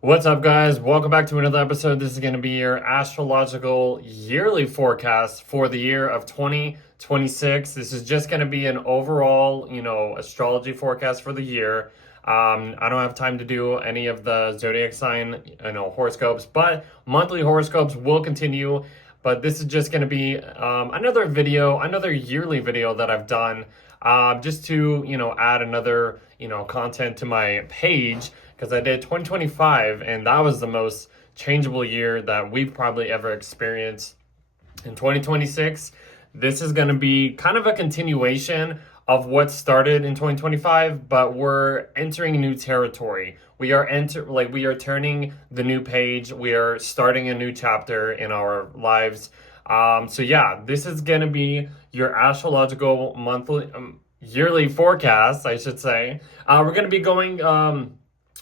What's up, guys? Welcome back to another episode. This is going to be your astrological yearly forecast for the year of 2026. This is just going to be an overall, astrology forecast for the year. I don't have time to do any of the zodiac sign, horoscopes, but monthly horoscopes will continue. But this is just going to be another yearly video that I've done, just to, add another, content to my page. Because I did 2025, and that was the most changeable year that we've probably ever experienced. In 2026, this is going to be kind of a continuation of what started in 2025, but we're entering new territory. We are turning the new page. We are starting a new chapter in our lives. This is going to be your astrological monthly, yearly forecast, I should say. We're going to be going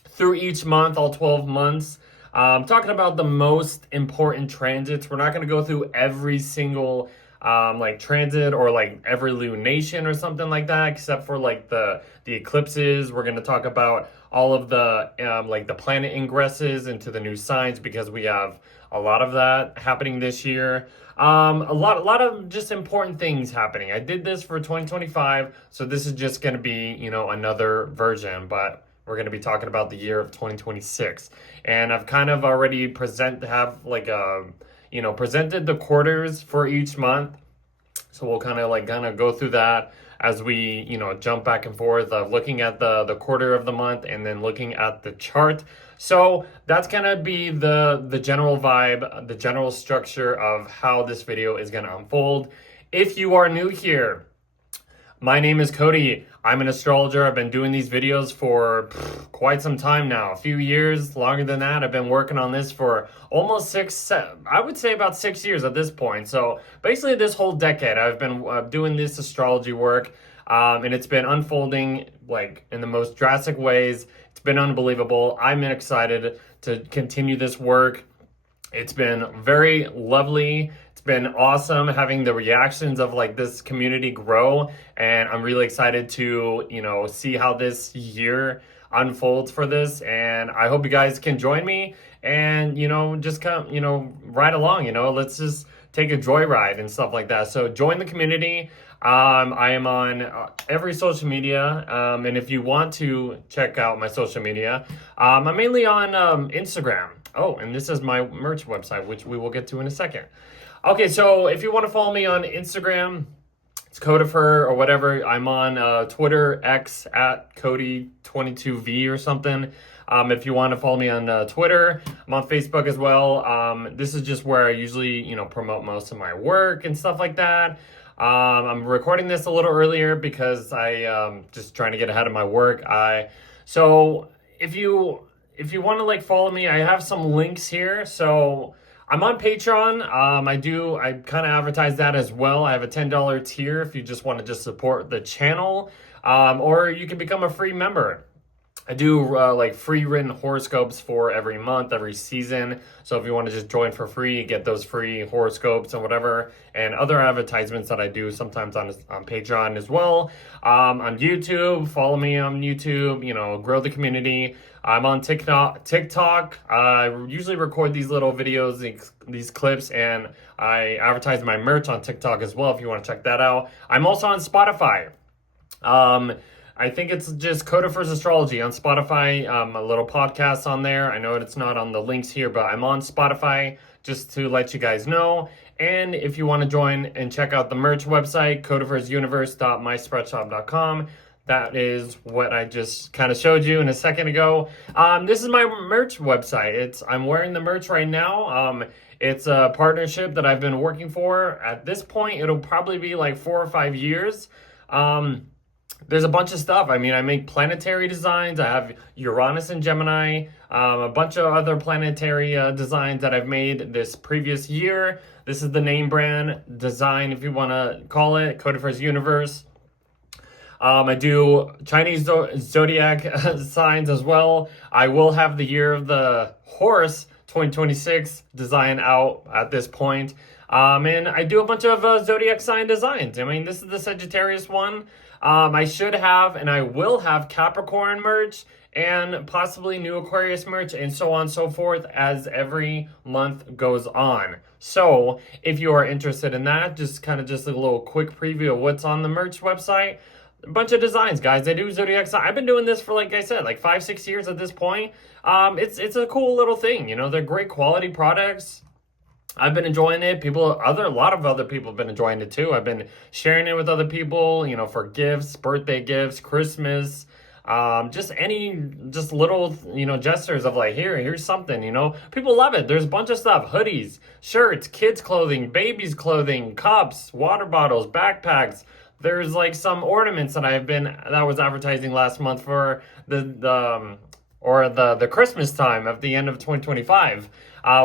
through each month, all 12 months. Talking about the most important transits. We're not going to go through every single transit or like every lunation or something like that, except for like the eclipses. We're going to talk about all of the the planet ingresses into the new signs, because we have a lot of that happening this year. A lot of just important things happening. I did this for 2025, so this is just going to be, another version, but we're going to be talking about the year of 2026. And I've kind of already presented the quarters for each month. So we'll kind of go through that as we, jump back and forth of looking at the quarter of the month and then looking at the chart. So that's going to be the general vibe, the general structure of how this video is going to unfold. If you are new here, my name is Cody. I'm an astrologer. I've been doing these videos for quite some time now, a few years, longer than that. I've been working on this for almost I would say about 6 years at this point. So basically this whole decade, I've been doing this astrology work, and it's been unfolding in the most drastic ways. It's been unbelievable. I'm excited to continue this work. It's been very lovely. It's been awesome having the reactions of this community grow, and I'm really excited to see how this year unfolds for this. And I hope you guys can join me and just come ride along. Let's just take a joyride and stuff like that. So join the community. I am on every social media, and if you want to check out my social media, I'm mainly on Instagram. Oh, and this is my merch website, which we will get to in a second. Okay, so if you want to follow me on Instagram, it's Codifer or whatever. I'm on Twitter, X, at Cody22V or something. If you want to follow me on Twitter, I'm on Facebook as well. This is just where I usually, promote most of my work and stuff like that. I'm recording this a little earlier because I just trying to get ahead of my work. So if you want to follow me, I have some links here. So I'm on Patreon. I kind of advertise that as well. I have a $10 tier if you just want to just support the channel, or you can become a free member. I do free written horoscopes for every month, every season. So if you want to just join for free, you get those free horoscopes and whatever, and other advertisements that I do sometimes on Patreon as well. On YouTube, follow me on YouTube, grow the community. I'm on TikTok. I usually record these little videos, these clips, and I advertise my merch on TikTok as well if you want to check that out. I'm also on Spotify. I think it's just Codifer's Astrology on Spotify, a little podcast on there. I know it's not on the links here, but I'm on Spotify just to let you guys know. And if you want to join and check out the merch website, codifersuniverse.myspreadshop.com. That is what I just kind of showed you in a second ago. This is my merch website. I'm wearing the merch right now. It's a partnership that I've been working for. At this point, it'll probably be 4 or 5 years. There's a bunch of stuff. I make planetary designs. I have Uranus and Gemini, a bunch of other planetary designs that I've made this previous year. This is the name brand design, if you want to call it, Codifer's Universe. I do Chinese zodiac signs as well. I will have the year of the horse 2026 design out at this point. And I do a bunch of zodiac sign designs. This is the Sagittarius one. I should have, and I will have Capricorn merch and possibly new Aquarius merch, and so on and so forth as every month goes on. So if you are interested in that, just a little quick preview of what's on the merch website. A bunch of designs, guys. They do zodiac sign. I've been doing this for, like I said, like 5-6 years at this point. It's a cool little thing. You know, they're great quality products. I've been enjoying it. A lot of other people have been enjoying it too. I've been sharing it with other people, you know, for gifts, birthday gifts, Christmas, just little, you know, gestures of like, here's something, you know. People love it. There's a bunch of stuff: hoodies, shirts, kids clothing, babies clothing, cups, water bottles, backpacks. There's like some ornaments that I was advertising last month for the Christmas time at the end of 2025,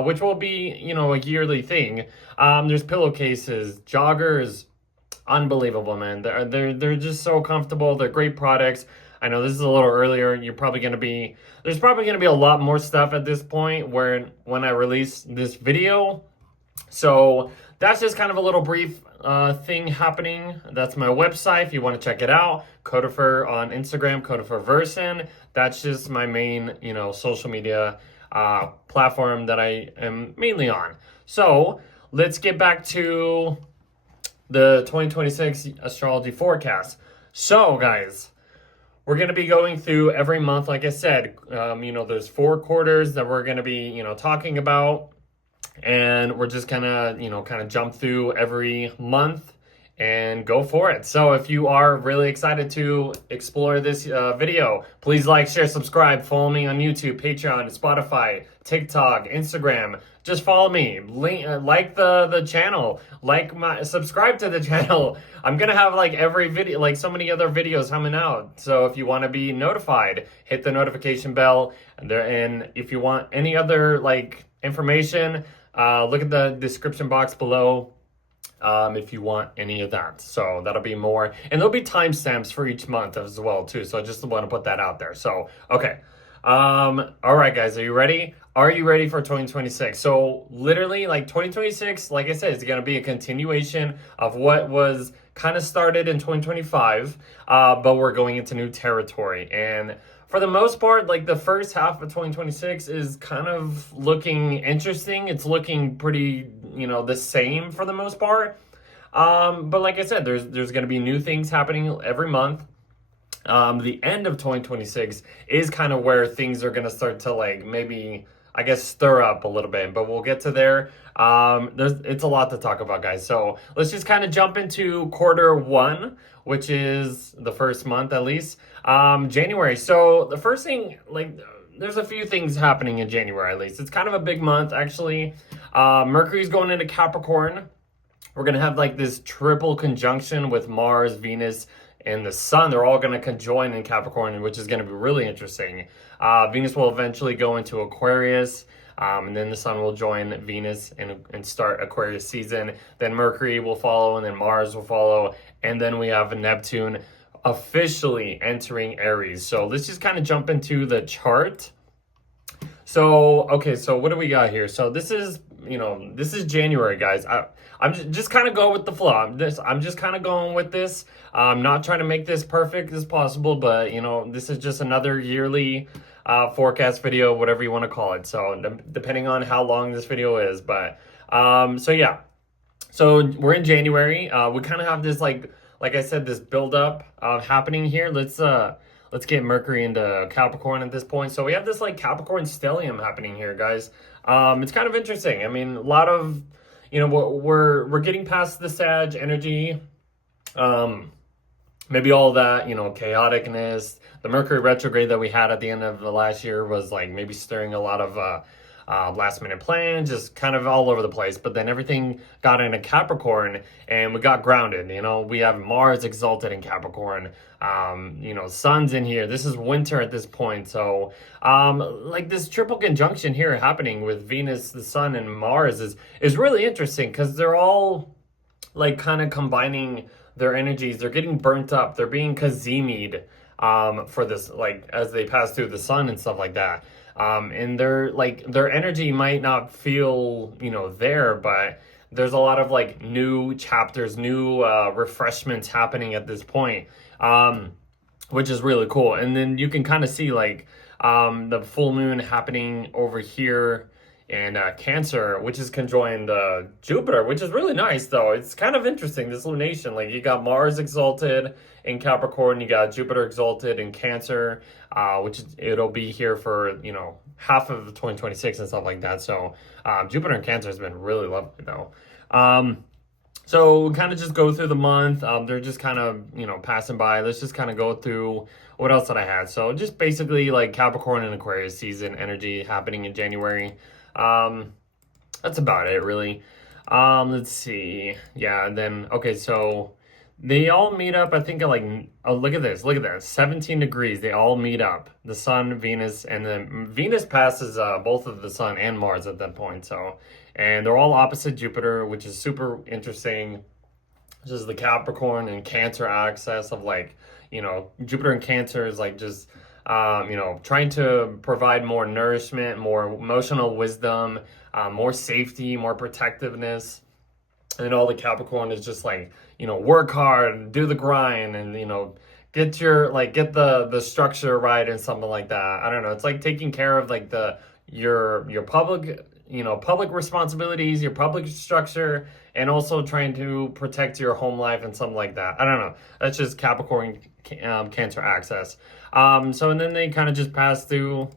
which will be, you know, a yearly thing. There's pillowcases, joggers, unbelievable, man. They're just so comfortable. They're great products. I know this is a little earlier. There's probably gonna be a lot more stuff at this point when I release this video. So that's just kind of a little brief thing happening. That's my website if you want to check it out. Codifer on Instagram, Codifer Version. That's just my main, you know, social media platform that I am mainly on. So let's get back to the 2026 astrology forecast. So guys, we're going to be going through every month. Like I said, you know, there's 4 quarters that we're going to be, you know, talking about. And we're just gonna, you know, kind of jump through every month and go for it. So if you are really excited to explore this video, please like, share, subscribe, follow me on YouTube, Patreon, Spotify, TikTok, Instagram. Just follow me, like the channel, subscribe to the channel. I'm gonna have like every video, like so many other videos coming out. So if you want to be notified, hit the notification bell. And if you want any other like information, look at the description box below if you want any of that. So that'll be more, and there'll be timestamps for each month as well too. So I just want to put that out there. So okay, all right, guys, are you ready? Are you ready for 2026? So literally, like 2026, like I said, is going to be a continuation of what was kind of started in 2025, but we're going into new territory. And for the most part, like the first half of 2026 is kind of looking interesting. It's looking pretty, you know, the same for the most part. But like I said, there's going to be new things happening every month. The end of 2026 is kind of where things are going to start to like maybe, I guess, stir up a little bit, but we'll get to there. It's a lot to talk about, guys. So let's just kind of jump into quarter 1, which is the first month at least, January. So the first thing, like, there's a few things happening in January at least. It's kind of a big month actually. Mercury's going into Capricorn. We're gonna have like this triple conjunction with Mars, Venus, and the Sun. They're all gonna conjoin in Capricorn, which is gonna be really interesting. Venus will eventually go into Aquarius. And then the Sun will join Venus and start Aquarius season. Then Mercury will follow, and then Mars will follow. And then we have Neptune officially entering Aries. So let's just kind of jump into the chart. So, okay, so what do we got here? So this is, you know, this is January, guys. I'm just kind of go with the flow. I'm just kind of going with this. I'm not trying to make this perfect as possible, but, you know, this is just another yearly forecast video, whatever you want to call it. So depending on how long this video is, but so yeah, so we're in January. We kind of have this like I said, this build up happening here. Let's get Mercury into Capricorn at this point. So we have this like Capricorn stellium happening here, guys. It's kind of interesting. I mean, a lot of, you know, we're getting past the Sag energy. Maybe all that, you know, chaoticness. The Mercury retrograde that we had at the end of the last year was like maybe stirring a lot of last minute plans, just kind of all over the place. But then everything got into Capricorn and we got grounded. You know, we have Mars exalted in Capricorn. You know, Sun's in here. This is winter at this point. So like this triple conjunction here happening with Venus, the Sun, and Mars is really interesting because they're all like kind of combining their energies. They're getting burnt up. They're being kazemied for this, like as they pass through the Sun and stuff like that. And their energy might not feel, you know, there, but there's a lot of like new chapters, new refreshments happening at this point, which is really cool. And then you can kind of see like The full moon happening over here in Cancer, which is conjoined Jupiter, which is really nice though. It's kind of interesting, this lunation. Like you got Mars exalted in Capricorn, you got Jupiter exalted in Cancer, it'll be here for, half of 2026 and stuff like that. So Jupiter in Cancer has been really lovely though. So we kind of just go through the month. They're just kind of, passing by. Let's just kind of go through what else that I had. So just basically like Capricorn and Aquarius season energy happening in January. That's about it really. Let's see. Yeah, and then, okay, so they all meet up, I think, at like, oh, look at this, 17 degrees. They all meet up. The sun, Venus, and then Venus passes both of the sun and Mars at that point. So, and they're all opposite Jupiter, which is super interesting. This is the Capricorn and Cancer axis of like, Jupiter and Cancer is like just, trying to provide more nourishment, more emotional wisdom, more safety, more protectiveness. And all the Capricorn is just like, work hard, do the grind, and, get the structure right and something like that. I don't know. It's like taking care of like your public, public responsibilities, your public structure, and also trying to protect your home life and something like that. I don't know. That's just Capricorn Cancer access. So, and then they kind of just pass through,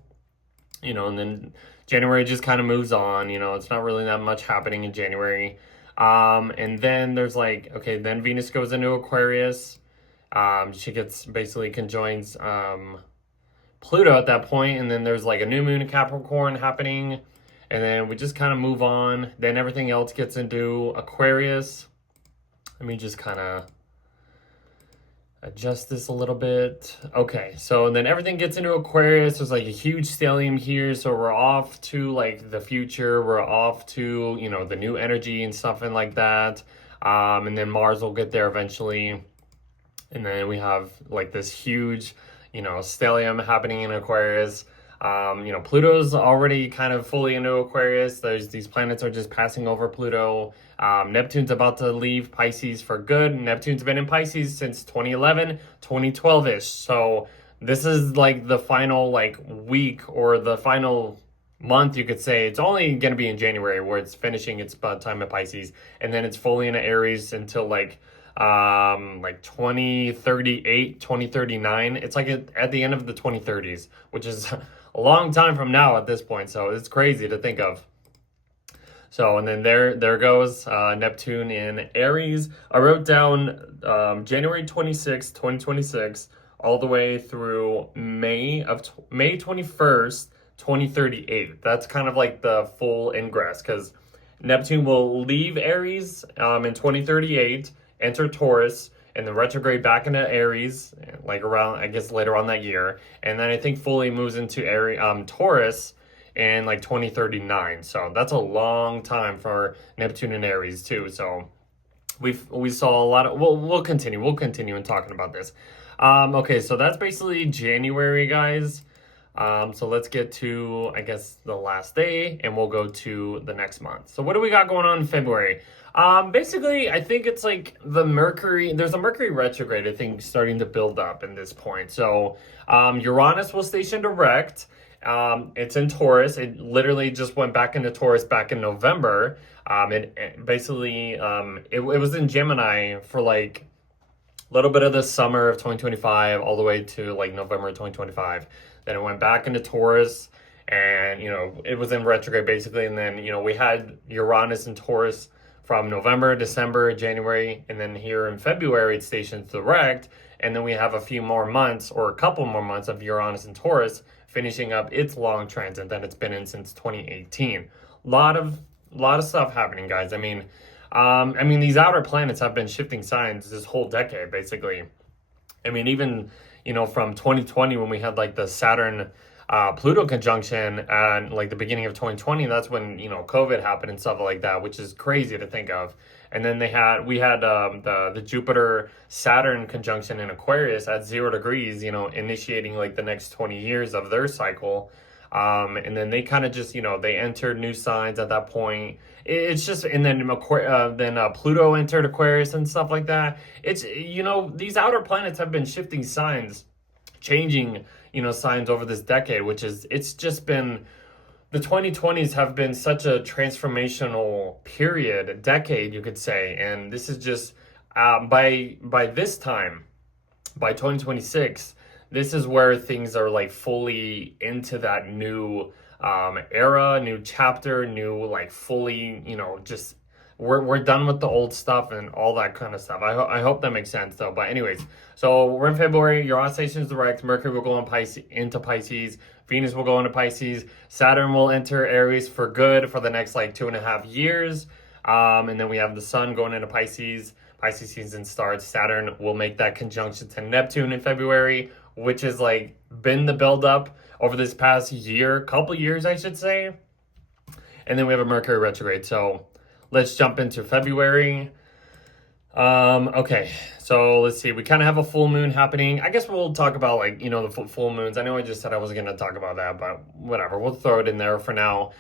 and then January just kind of moves on. It's not really that much happening in January. And then there's like, okay, then Venus goes into Aquarius. She gets basically conjoins Pluto at that point, and then there's like a new moon in Capricorn happening, and then we just kind of move on. Then everything else gets into Aquarius. Let me just kind of adjust this a little bit. Okay, so then everything gets into Aquarius. There's like a huge stellium here, so we're off to like the future. We're off to, the new energy and something like that. And then Mars will get there eventually. And then we have like this huge, stellium happening in Aquarius. Pluto's already kind of fully into Aquarius. These planets are just passing over Pluto. Neptune's about to leave Pisces for good. Neptune's been in Pisces since 2011, 2012-ish. So this is like the final like week or the final month, you could say. It's only going to be in January where it's finishing its time at Pisces. And then it's fully into Aries until like 2038, 2039. It's like at the end of the 2030s, which is a long time from now at this point. So it's crazy to think of. So, and then there goes Neptune in Aries. I wrote down January 26, 2026, all the way through May 21st, 2038. That's kind of like the full ingress, because Neptune will leave Aries in 2038, enter Taurus, and then retrograde back into Aries, like around, I guess, later on that year. And then I think fully moves into Taurus in like 2039. So that's a long time for Neptune and Aries too. So we saw a lot of, we'll continue in talking about this. Okay, so that's basically January, guys. So let's get to, I guess, the last day, and we'll go to the next month. So what do we got going on in February? Basically, I think it's like there's a Mercury retrograde, I think, starting to build up in this point. So Uranus will station direct. It's in Taurus. It literally just went back into Taurus back in November. It basically, it was in Gemini for like a little bit of the summer of 2025 all the way to like November 2025. Then it went back into Taurus, and, it was in retrograde basically. And then, we had Uranus in Taurus from November, December, January, and then here in February, it's stationed direct. And then we have a few more months, or a couple more months, of Uranus and Taurus finishing up its long transit that it's been in since 2018. lot of stuff happening, guys. I mean, these outer planets have been shifting signs this whole decade, basically. I mean, even, from 2020 when we had like the Saturn Pluto conjunction, and like the beginning of 2020, that's when, COVID happened and stuff like that, which is crazy to think of. And then we had the Jupiter Saturn conjunction in Aquarius at 0 degrees, initiating like the next 20 years of their cycle. And then they kind of just, they entered new signs at that point. It's just, and then Pluto entered Aquarius and stuff like that. It's, these outer planets have been shifting signs, changing, signs over this decade, it's just been, the 2020s have been such a transformational period, decade, you could say. And this is just, by this time, by 2026, this is where things are like fully into that new era, new chapter, new like fully, just we're done with the old stuff and all that kind of stuff. I hope that makes sense though. But anyways, so we're in February. Uranus station is direct. Mercury will go into Pisces. Venus will go into Pisces. Saturn will enter Aries for good for the next like 2.5 years. And then we have the Sun going into Pisces. Pisces season starts. Saturn will make that conjunction to Neptune in February, which has like been the buildup over this past couple years, I should say. And then we have a Mercury retrograde. So let's jump into February. Okay, so let's see. We kind of have a full moon happening. I guess we'll talk about like, the full moons. I know I just said I wasn't going to talk about that, but whatever. We'll throw it in there for now.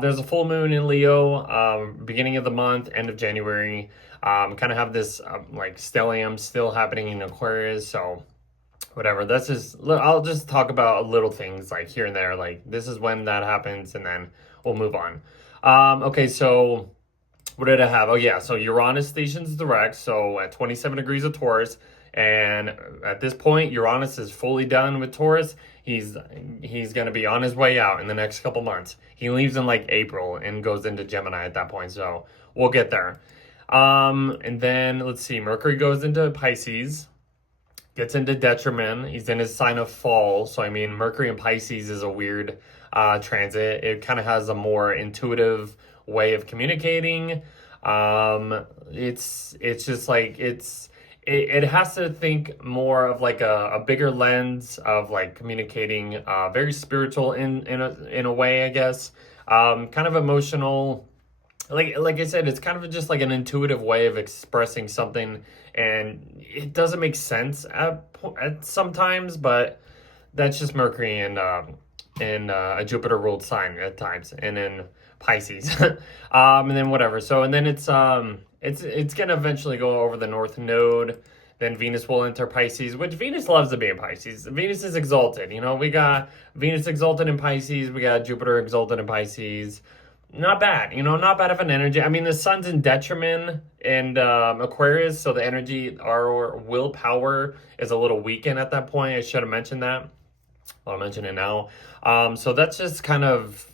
There's a full moon in Leo, beginning of the month, end of January. Kind of have this like stellium still happening in Aquarius. So whatever. I'll just talk about little things like here and there. Like this is when that happens, and then we'll move on. Okay, so what did I have? Oh yeah, so Uranus stations direct, so at 27 degrees of Taurus, and at this point, Uranus is fully done with Taurus. He's going to be on his way out in the next couple months. He leaves in like April and goes into Gemini at that point, so we'll get there. And then let's see, Mercury goes into Pisces, gets into detriment. He's in his sign of fall, so I mean, Mercury in Pisces is a weird transit. It kind of has a more intuitive way of communicating. It's just like it has to think more of like a bigger lens of like communicating, very spiritual in a way, I guess. Kind of emotional. Like I said, it's kind of just like an intuitive way of expressing something, and it doesn't make sense at sometimes, but that's just Mercury in a Jupiter ruled sign at times, and in Pisces. And then whatever. So, and then it's gonna eventually go over the North Node. Then Venus will enter Pisces, which Venus loves to be in Pisces. Venus is exalted. We got Venus exalted in Pisces. We got Jupiter exalted in Pisces. Not bad. Not bad of an energy. I mean, the Sun's in detriment and Aquarius, so the energy, our willpower is a little weakened at that point. I should have mentioned that. I'll mention it now. So that's just kind of,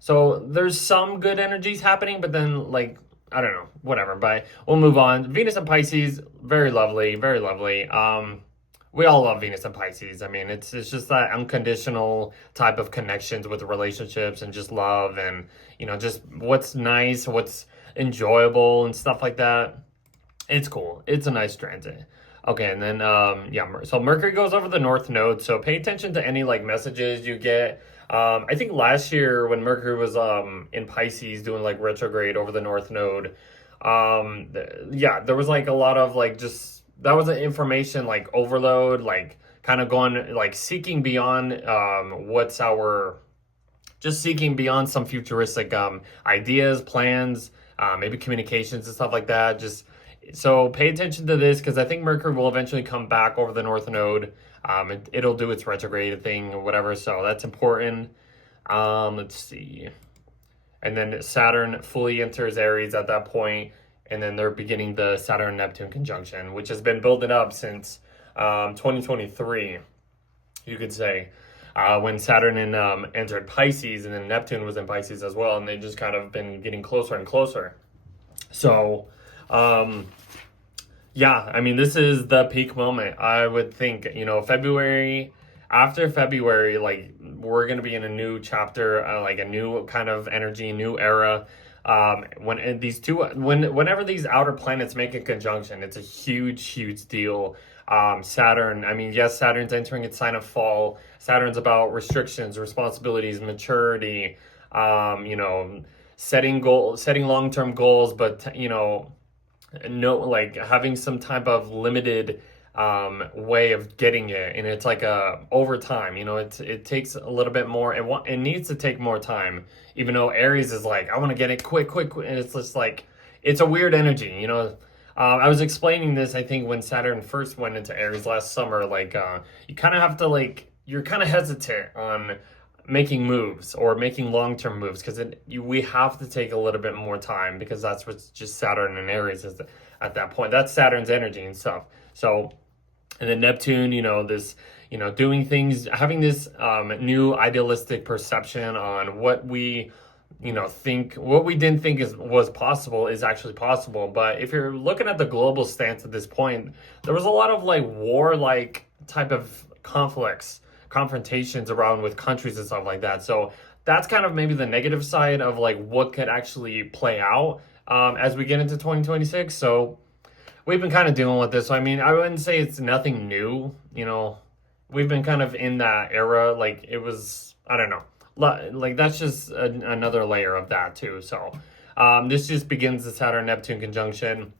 so there's some good energies happening, but then like, I don't know, whatever, but we'll move on. Venus and Pisces, very lovely, very lovely. We all love Venus and Pisces. I mean, it's just that unconditional type of connections with relationships and just love and, just what's nice, what's enjoyable and stuff like that. It's cool. It's a nice transit. Okay, and then, so Mercury goes over the North Node, so pay attention to any, like, messages you get. I think last year when Mercury was in Pisces doing, like, retrograde over the North Node, there was, like, a lot of, like, just, that was an information, like, overload, like, kind of going, like, seeking beyond seeking beyond some futuristic ideas, plans, maybe communications and stuff like that. So pay attention to this, because I think Mercury will eventually come back over the North Node. It'll do its retrograde thing or whatever, so that's important. Let's see. And then Saturn fully enters Aries at that point, and then they're beginning the Saturn-Neptune conjunction, which has been building up since 2023, you could say. When Saturn entered Pisces, and then Neptune was in Pisces as well, and they just kind of been getting closer and closer. So, I mean, this is the peak moment. I would think, after February, like, we're going to be in a new chapter, like a new kind of energy, new era. Whenever these outer planets make a conjunction, it's a huge, huge deal. Saturn, I mean, yes, Saturn's entering its sign of fall. Saturn's about restrictions, responsibilities, maturity, setting long-term goals, but, like having some type of limited way of getting it, and it's like over time, it takes a little bit more. It needs to take more time, even though Aries is like, I want to get it quick, and it's just like, it's a weird energy. I was explaining this, I think, when Saturn first went into Aries last summer. Like, you kind of have to, like, you're kind of hesitant on making moves or making long-term moves because we have to take a little bit more time because that's what's just Saturn and Aries is at that point. That's Saturn's energy and stuff. So, and then Neptune, this, doing things, having this new idealistic perception on what we think what we didn't think was possible is actually possible. But if you're looking at the global stance at this point, there was a lot of like war-like type of confrontations around with countries and stuff like that. So that's kind of maybe the negative side of like what could actually play out as we get into 2026. So we've been kind of dealing with this. So I mean, I wouldn't say it's nothing new. We've been kind of in that era. Like it was, I don't know. Like that's just another layer of that too. So this just begins the Saturn Neptune conjunction.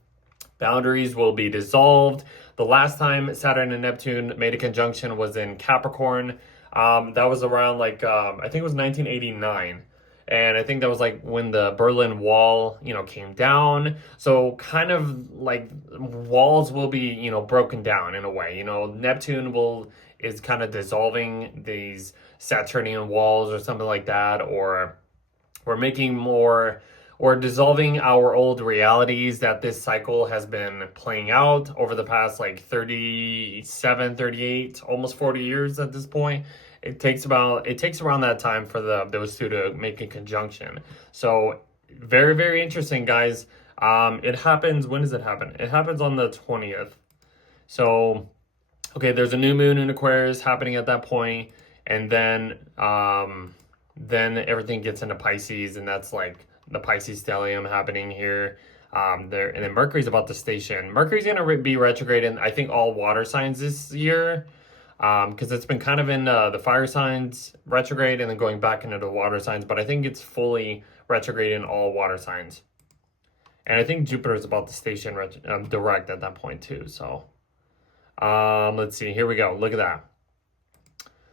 Boundaries will be dissolved. The last time Saturn and Neptune made a conjunction was in Capricorn. That was around like I think it was 1989. And I think that was like when the Berlin Wall, came down. So kind of like walls will be, broken down in a way. Neptune is kind of dissolving these Saturnian walls or something like that, or we're making more or dissolving our old realities that this cycle has been playing out over the past like 37, 38, almost 40 years at this point. It takes around that time for those two to make a conjunction. So very, very interesting, guys. It happens, when does it happen? It happens on the 20th. So okay, there's a new moon in Aquarius happening at that point, and then everything gets into Pisces, and that's like the Pisces stellium happening here. And then Mercury's about to station. Mercury's gonna be retrograde in I think all water signs this year, because it's been kind of in the fire signs retrograde and then going back into the water signs. But I think it's fully retrograde in all water signs, and I think Jupiter's about to station direct at that point too. So. Let's see. Here we go. Look at that.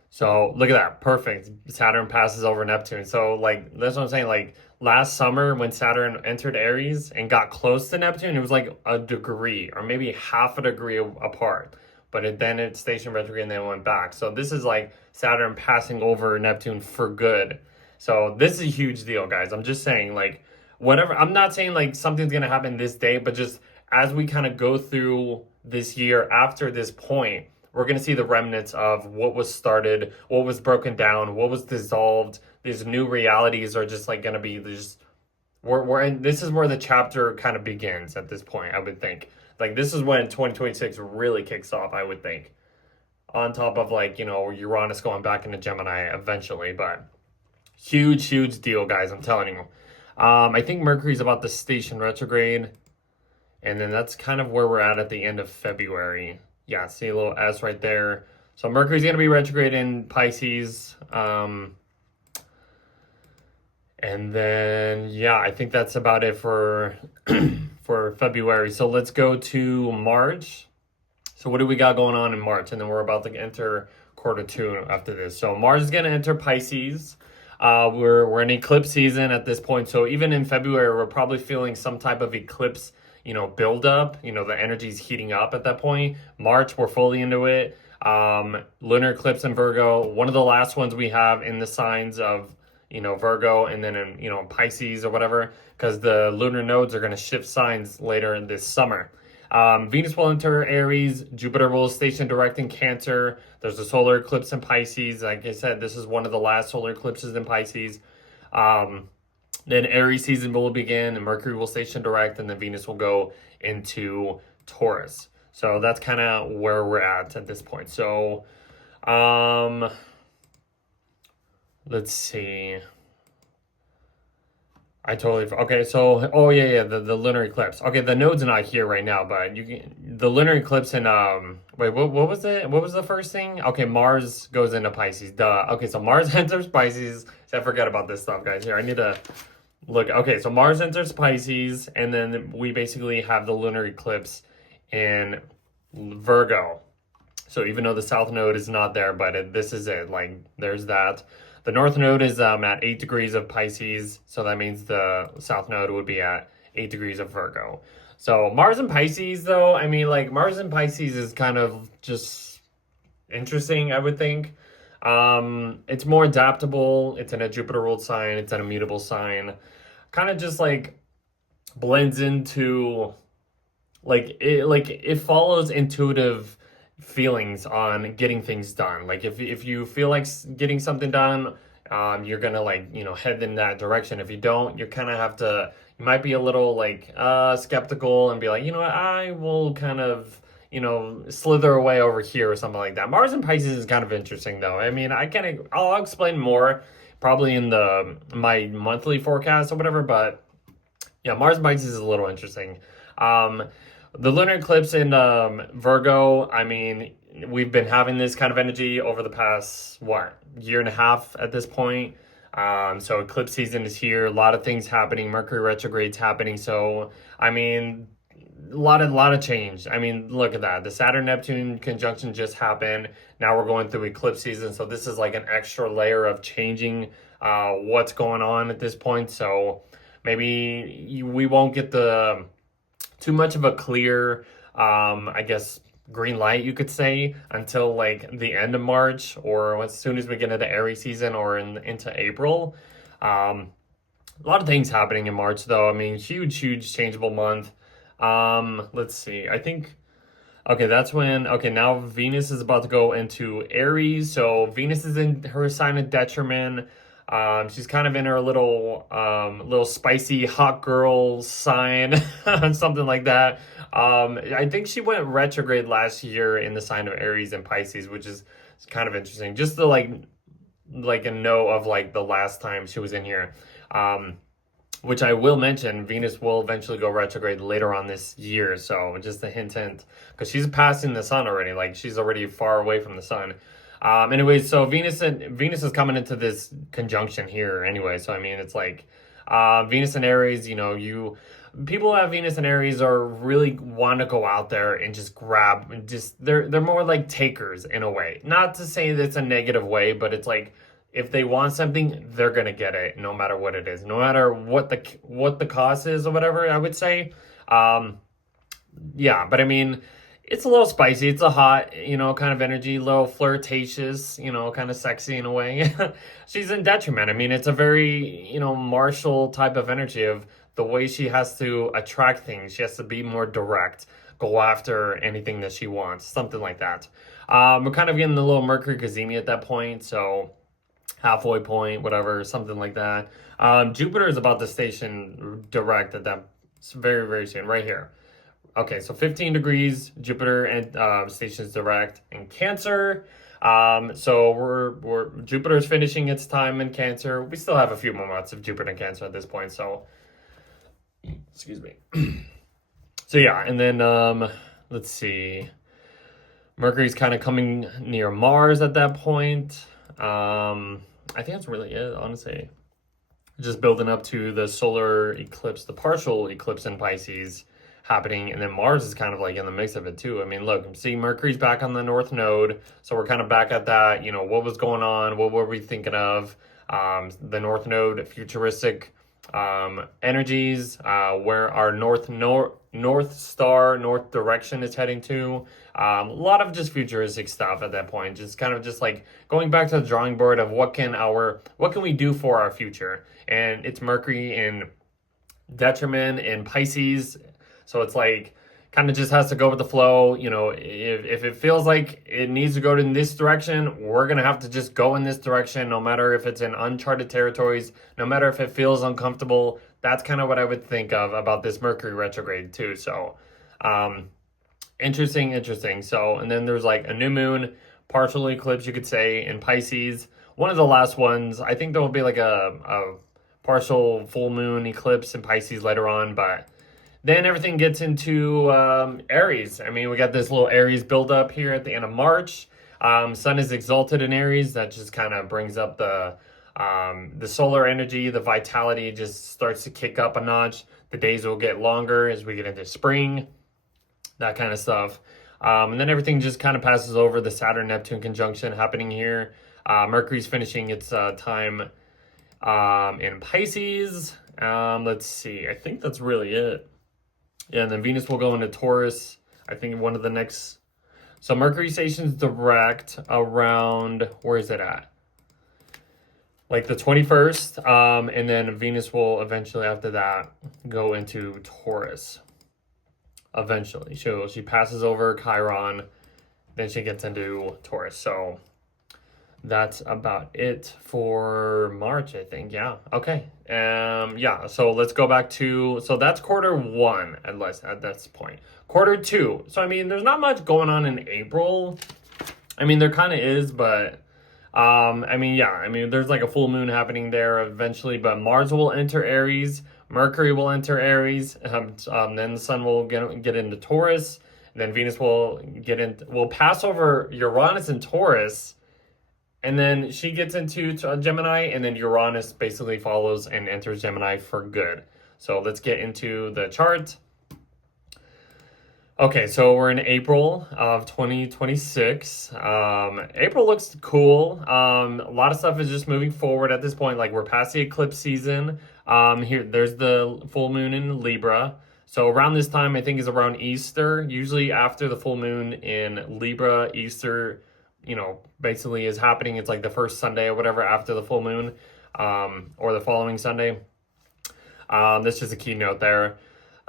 So look at that. Perfect. Saturn passes over Neptune. So like that's what I'm saying. Like last summer when Saturn entered Aries and got close to Neptune, it was like a degree or maybe half a degree apart. But then it stationed retrograde and then went back. So this is like Saturn passing over Neptune for good. So this is a huge deal, guys. I'm just saying like whatever. I'm not saying like something's gonna happen this day, but just as we kind of go through this year after this point, we're going to see the remnants of what was started, what was broken down, what was dissolved. These new realities are just like going to be just we're in, this is where the chapter kind of begins at this point, I would think. Like this is when 2026 really kicks off, I would think. On top of like, Uranus going back into Gemini eventually, but huge deal, guys, I'm telling you. I think Mercury's about to station retrograde. And then that's kind of where we're at the end of February. Yeah, see a little S right there. So Mercury's going to be retrograde in Pisces. And then, yeah, I think that's about it for for February. So let's go to March. So what do we got going on in March? And then we're about to enter quarter two after this. So Mars is going to enter Pisces. We're in eclipse season at this point. So even in February, we're probably feeling some type of eclipse build up, the energy's heating up at that point. March, we're fully into it. Lunar eclipse in Virgo, one of the last ones we have in the signs of, Virgo, and then in, Pisces or whatever, because the lunar nodes are going to shift signs later in this summer. Venus will enter Aries, Jupiter will station direct in Cancer. There's a solar eclipse in Pisces. Like I said, this is one of the last solar eclipses in Pisces. Then Aries season will begin, and Mercury will station direct, and then Venus will go into Taurus. So that's kind of where we're at this point. So, let's see. Okay, so, oh yeah, the lunar eclipse. Okay, the node's not here right now, but the lunar eclipse in, wait, what was it? What was the first thing? Okay, Mars goes into Pisces, duh. Okay, so Mars enters Pisces. I forgot about this stuff, guys. Here, I need to look. Okay, so Mars enters Pisces, and then we basically have the lunar eclipse in Virgo. So even though the south node is not there, but this is it. Like, there's that. The north node is at 8 degrees of Pisces, so that means the south node would be at 8 degrees of Virgo. So Mars and Pisces, though, I mean, like, Mars and Pisces is kind of just interesting, I would think. It's more adaptable. It's in a Jupiter ruled sign. It's an immutable sign. Kind of just like blends into like it follows intuitive feelings on getting things done. Like if you feel like getting something done, you're gonna like head in that direction. If you don't, you kind of have to. You might be a little like skeptical and be like, you know what, I will kind of slither away over here or something like that. Mars and Pisces is kind of interesting though. I mean, I'll explain more probably in the my monthly forecast or whatever, but yeah, Mars and Pisces is a little interesting. Um, the lunar eclipse in Virgo, I mean, we've been having this kind of energy over the past, what, year and a half at this point. So eclipse season is here, a lot of things happening, Mercury retrograde's happening. So, I mean, a lot of change. I mean, look at that. The Saturn Neptune conjunction just happened. Now we're going through eclipse season. So this is like an extra layer of changing what's going on at this point. So maybe we won't get the too much of a clear, I guess, green light, you could say, until like the end of March or as soon as we get into Aries season or into April. A lot of things happening in March, though. I mean, huge changeable month. Let's see. I think, okay, that's when, okay, now Venus is about to go into Aries. So Venus is in her sign of detriment. She's kind of in her little spicy hot girl sign, something like that. I think she went retrograde last year in the sign of Aries and Pisces, which is kind of interesting. Just to like a note of like the last time she was in here. Which I will mention, Venus will eventually go retrograde later on this year. So just a hint, because she's passing the sun already. Like she's already far away from the sun. Anyways, so Venus is coming into this conjunction here anyway. So I mean, it's like Venus and Aries. People who have Venus and Aries are really want to go out there and just grab. And they're more like takers in a way. Not to say that it's a negative way, but it's like, if they want something, they're gonna get it, no matter what it is, no matter what the cost is or whatever. I would say, yeah. But I mean, it's a little spicy. It's a hot, kind of energy, a little flirtatious, kind of sexy in a way. She's in detriment. I mean, it's a very martial type of energy of the way she has to attract things. She has to be more direct, go after anything that she wants, something like that. We're kind of getting a little Mercury cazimi at that point, so halfway point, whatever, something like that. Jupiter is about to station direct at that very soon, right here. Okay, so 15 degrees, Jupiter and stations direct in Cancer. So we're Jupiter's finishing its time in Cancer. We still have a few more months of Jupiter in Cancer at this point, so excuse me. So yeah, and then let's see. Mercury's kind of coming near Mars at that point. I think that's really it, honestly. Just building up to the solar eclipse, the partial eclipse in Pisces happening, and then Mars is kind of like in the mix of it too. I mean, look, see, Mercury's back on the North Node, so we're kind of back at that, what was going on, what were we thinking of, the North Node, futuristic energies, where our North Star, North direction is heading to. A lot of just futuristic stuff at that point, just kind of just like going back to the drawing board of what can we do for our future. And it's Mercury in detriment in Pisces, so it's like kind of just has to go with the flow. If it feels like it needs to go in this direction, we're gonna have to just go in this direction, no matter if it's in uncharted territories, no matter if it feels uncomfortable. That's kind of what I would think of about this Mercury retrograde too. So interesting. So, and then there's like a new moon, partial eclipse, you could say, in Pisces. One of the last ones. I think there will be like a partial full moon eclipse in Pisces later on, but then everything gets into Aries. I mean, we got this little Aries buildup here at the end of March. Sun is exalted in Aries. That just kind of brings up the solar energy, the vitality just starts to kick up a notch. The days will get longer as we get into spring, that kind of stuff. And then everything just kind of passes over. The Saturn-Neptune conjunction happening here. Mercury's finishing its time in Pisces. Let's see. I think that's really it. Yeah, and then Venus will go into Taurus. I think one of the next So Mercury stations direct around, where is it at? Like the 21st, and then Venus will eventually after that go into Taurus. Eventually, she passes over Chiron, then she gets into Taurus. So that's about it for March, I think. Yeah. Okay. Yeah. So let's go back to, so that's quarter one at least at this point. Quarter two. So I mean, there's not much going on in April. I mean, there kind of is, but I mean, yeah. I mean, there's like a full moon happening there eventually, but Mars will enter Aries, Mercury will enter Aries, then the Sun will get into Taurus, then Venus will will pass over Uranus and Taurus. And then she gets into Gemini, and then Uranus basically follows and enters Gemini for good. So let's get into the chart. Okay, so we're in April of 2026. April looks cool. A lot of stuff is just moving forward at this point. Like we're past the eclipse season. There's the full moon in Libra. So around this time, I think is around Easter. Usually after the full moon in Libra, Easter, basically is happening. It's like the first Sunday or whatever after the full moon, or the following Sunday. That's just a keynote there.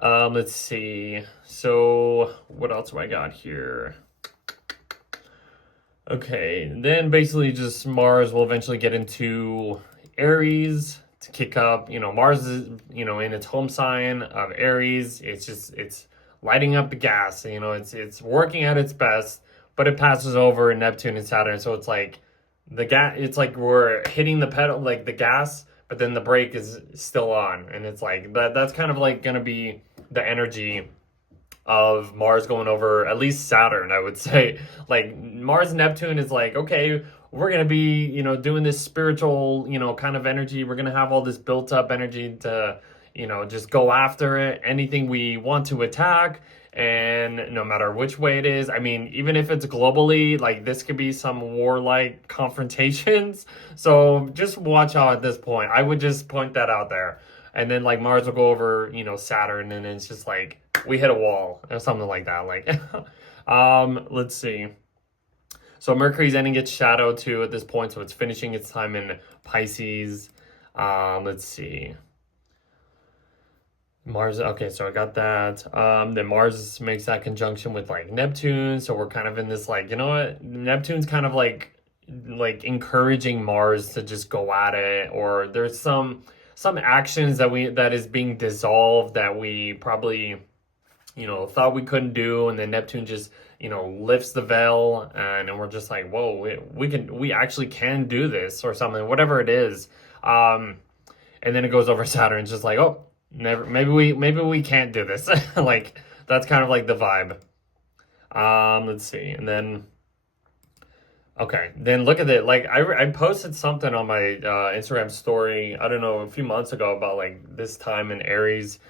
Let's see. So what else do I got here? Okay, then basically just Mars will eventually get into Aries to kick up. Mars is, in its home sign of Aries. It's lighting up the gas. It's working at its best. But it passes over Neptune and Saturn, so it's like it's like we're hitting the pedal, like the gas, but then the brake is still on, and it's like that's kind of like gonna be the energy of Mars going over at least Saturn, I would say. Like Mars and Neptune is like, okay, we're gonna be doing this spiritual kind of energy. We're gonna have all this built up energy to just go after it, anything we want to attack. And no matter which way it is, I mean, even if it's globally, like this could be some warlike confrontations. So just watch out at this point. I would just point that out there. And then like Mars will go over, Saturn, and it's just like we hit a wall or something like that. Like, let's see. So Mercury's ending its shadow too at this point, so it's finishing its time in Pisces. Let's see. Mars, okay, so I got that. Then Mars makes that conjunction with like Neptune, so we're kind of in this like, Neptune's kind of like encouraging Mars to just go at it, or there's some actions that is being dissolved that we probably thought we couldn't do, and then Neptune just lifts the veil, and we're just like, whoa, we actually can do this or something, whatever it is. And then it goes over Saturn, it's just like, oh, never, maybe we can't do this. Like that's kind of like the vibe. Let's see, and then okay, then look at it. Like I posted something on my Instagram story, I don't know, a few months ago about like this time in Aries,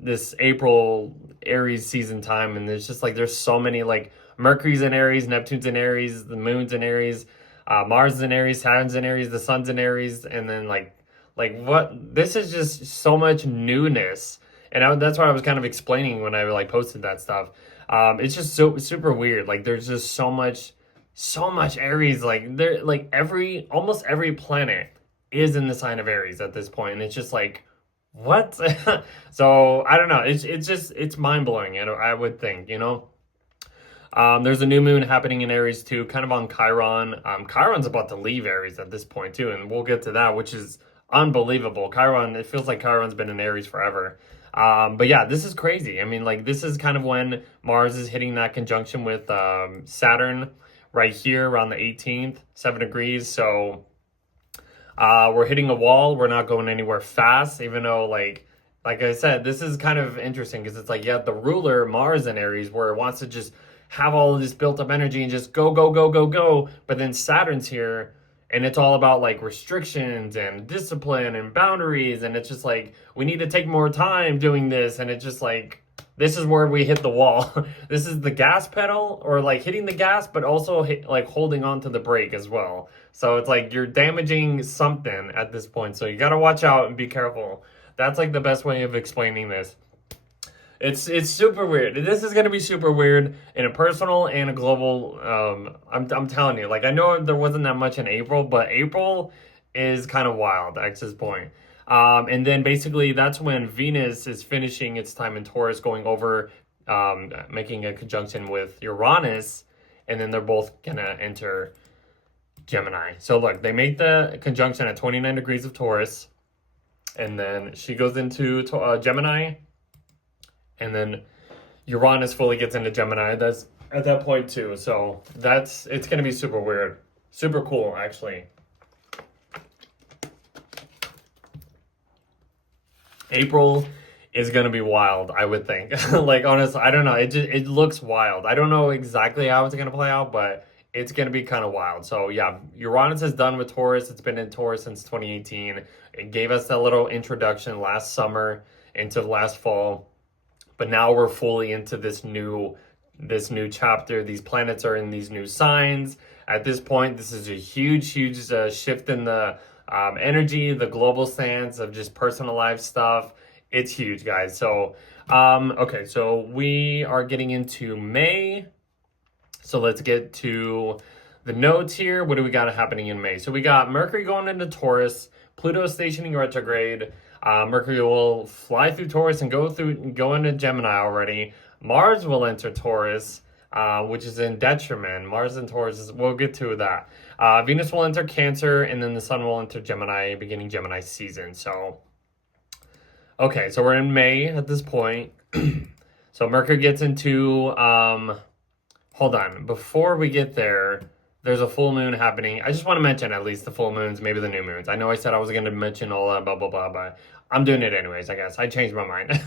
this April Aries season time, and it's just like there's so many, like Mercury's in Aries, Neptune's in Aries, the moon's in Aries, Mars is in Aries, Saturn's in Aries, the sun's in Aries, and then like what, this is just so much newness. And that's what I was kind of explaining when I like posted that stuff. It's just so super weird. Like there's just so much Aries. Like there, like almost every planet is in the sign of Aries at this point, and it's just like, what? So I don't know. It's mind blowing. I would think. There's a new moon happening in Aries too, kind of on Chiron. Chiron's about to leave Aries at this point too, and we'll get to that, which is unbelievable. Chiron, it feels like Chiron's been in Aries forever. But yeah, this is crazy. I mean, like this is kind of when Mars is hitting that conjunction with Saturn right here around the 18th, 7 degrees. So we're hitting a wall. We're not going anywhere fast, even though like I said, this is kind of interesting because it's like, yeah, the ruler Mars in Aries, where it wants to just have all of this built up energy and just go, go, go, go, go. But then Saturn's here, and it's all about like restrictions and discipline and boundaries. And it's just like, we need to take more time doing this. And it's just like, this is where we hit the wall. This is the gas pedal, or like hitting the gas, but also like holding on to the brake as well. So it's like you're damaging something at this point. So you got to watch out and be careful. That's like the best way of explaining this. It's super weird. This is gonna be super weird in a personal and a global. I'm telling you, like I know there wasn't that much in April, but April is kind of wild at this point. And then basically that's when Venus is finishing its time in Taurus, going over, making a conjunction with Uranus, and then they're both gonna enter Gemini. So look, they make the conjunction at 29 degrees of Taurus, and then she goes into Gemini, and then Uranus fully gets into Gemini. That's at that point too. So it's gonna be super weird, super cool actually. April is gonna be wild, I would think. Like honestly, I don't know. It looks wild. I don't know exactly how it's gonna play out, but it's gonna be kind of wild. So yeah, Uranus is done with Taurus. It's been in Taurus since 2018. It gave us that little introduction last summer into last fall, but now we're fully into this new chapter. These planets are in these new signs. At this point, this is a huge shift in the energy, the global stance of just personal life stuff. It's huge, guys. So, okay, so we are getting into May. So let's get to the notes here. What do we got happening in May? So we got Mercury going into Taurus, Pluto stationing retrograde. Mercury will fly through Taurus and go into Gemini already. Mars will enter Taurus, which is in detriment. Mars and Taurus, we'll get to that. Venus will enter Cancer, and then the Sun will enter Gemini, beginning Gemini season. So, okay, so we're in May at this point. So Mercury gets into, hold on, before we get there, there's a full moon happening. I just want to mention at least the full moons, maybe the new moons. I know I said I was going to mention all that, blah, blah, blah, but I'm doing it anyways, I guess. I changed my mind.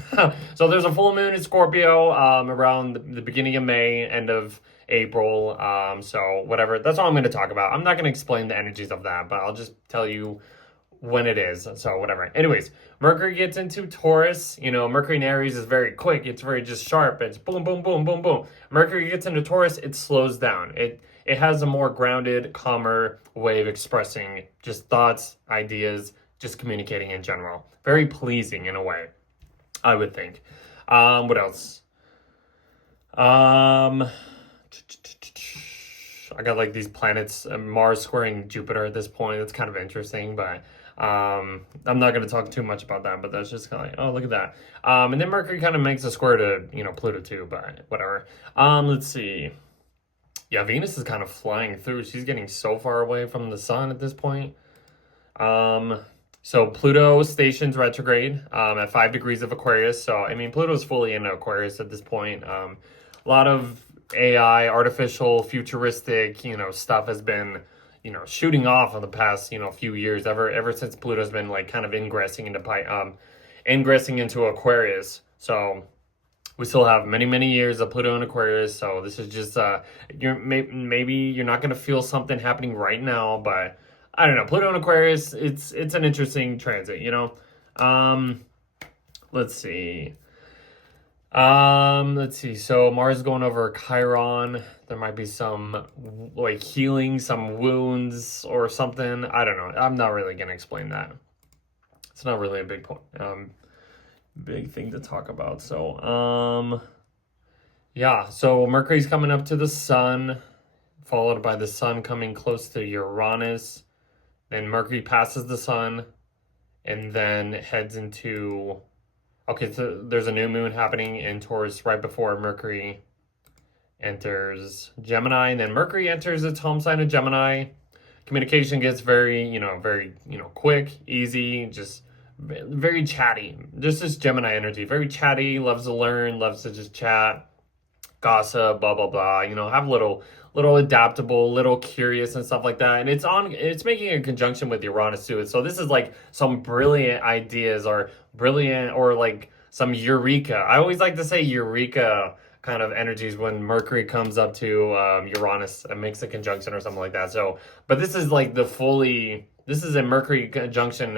So there's a full moon in Scorpio around the beginning of May, end of April. So whatever. That's all I'm going to talk about. I'm not going to explain the energies of that, but I'll just tell you when it is. So whatever. Anyways, Mercury gets into Taurus. You know, Mercury in Aries is very quick. It's very just sharp. It's boom, boom, boom, boom, boom. Mercury gets into Taurus. It slows down. It has a more grounded, calmer way of expressing just thoughts, ideas, just communicating in general. Very pleasing in a way, I would think. What else? I got like these planets, Mars squaring Jupiter at this point. It's kind of interesting, but I'm not going to talk too much about that, but that's just kind of like, oh, look at that. And then Mercury kind of makes a square to, Pluto too, but whatever. Let's see. Yeah, Venus is kind of flying through. She's getting so far away from the sun at this point. So Pluto stations retrograde at 5 degrees of Aquarius. So, I mean, Pluto's fully in Aquarius at this point. A lot of AI, artificial, futuristic, stuff has been, shooting off in the past, few years. Ever since Pluto's been like kind of ingressing into Aquarius. So we still have many, many years of Pluto in Aquarius. So this is just maybe you're not gonna feel something happening right now, but I don't know. Pluto in Aquarius, it's an interesting transit, Let's see. So Mars going over Chiron. There might be some like healing, some wounds or something. I don't know. I'm not really gonna explain that. It's not really a big point. Big thing to talk about. So yeah, so Mercury's coming up to the sun, followed by the sun coming close to Uranus. Then Mercury passes the sun and then heads into, okay, so there's a new moon happening in Taurus right before Mercury enters Gemini, and then Mercury enters its home sign of Gemini. Communication gets very quick, easy, just very chatty. Just this Gemini energy, very chatty, loves to learn, loves to just chat, gossip, blah, blah, blah, have a little adaptable, little curious and stuff like that. And it's making a conjunction with Uranus too. So this is like some brilliant ideas or like some eureka. I always like to say eureka kind of energies when Mercury comes up to Uranus and makes a conjunction or something like that. So, but this is like this is a Mercury conjunction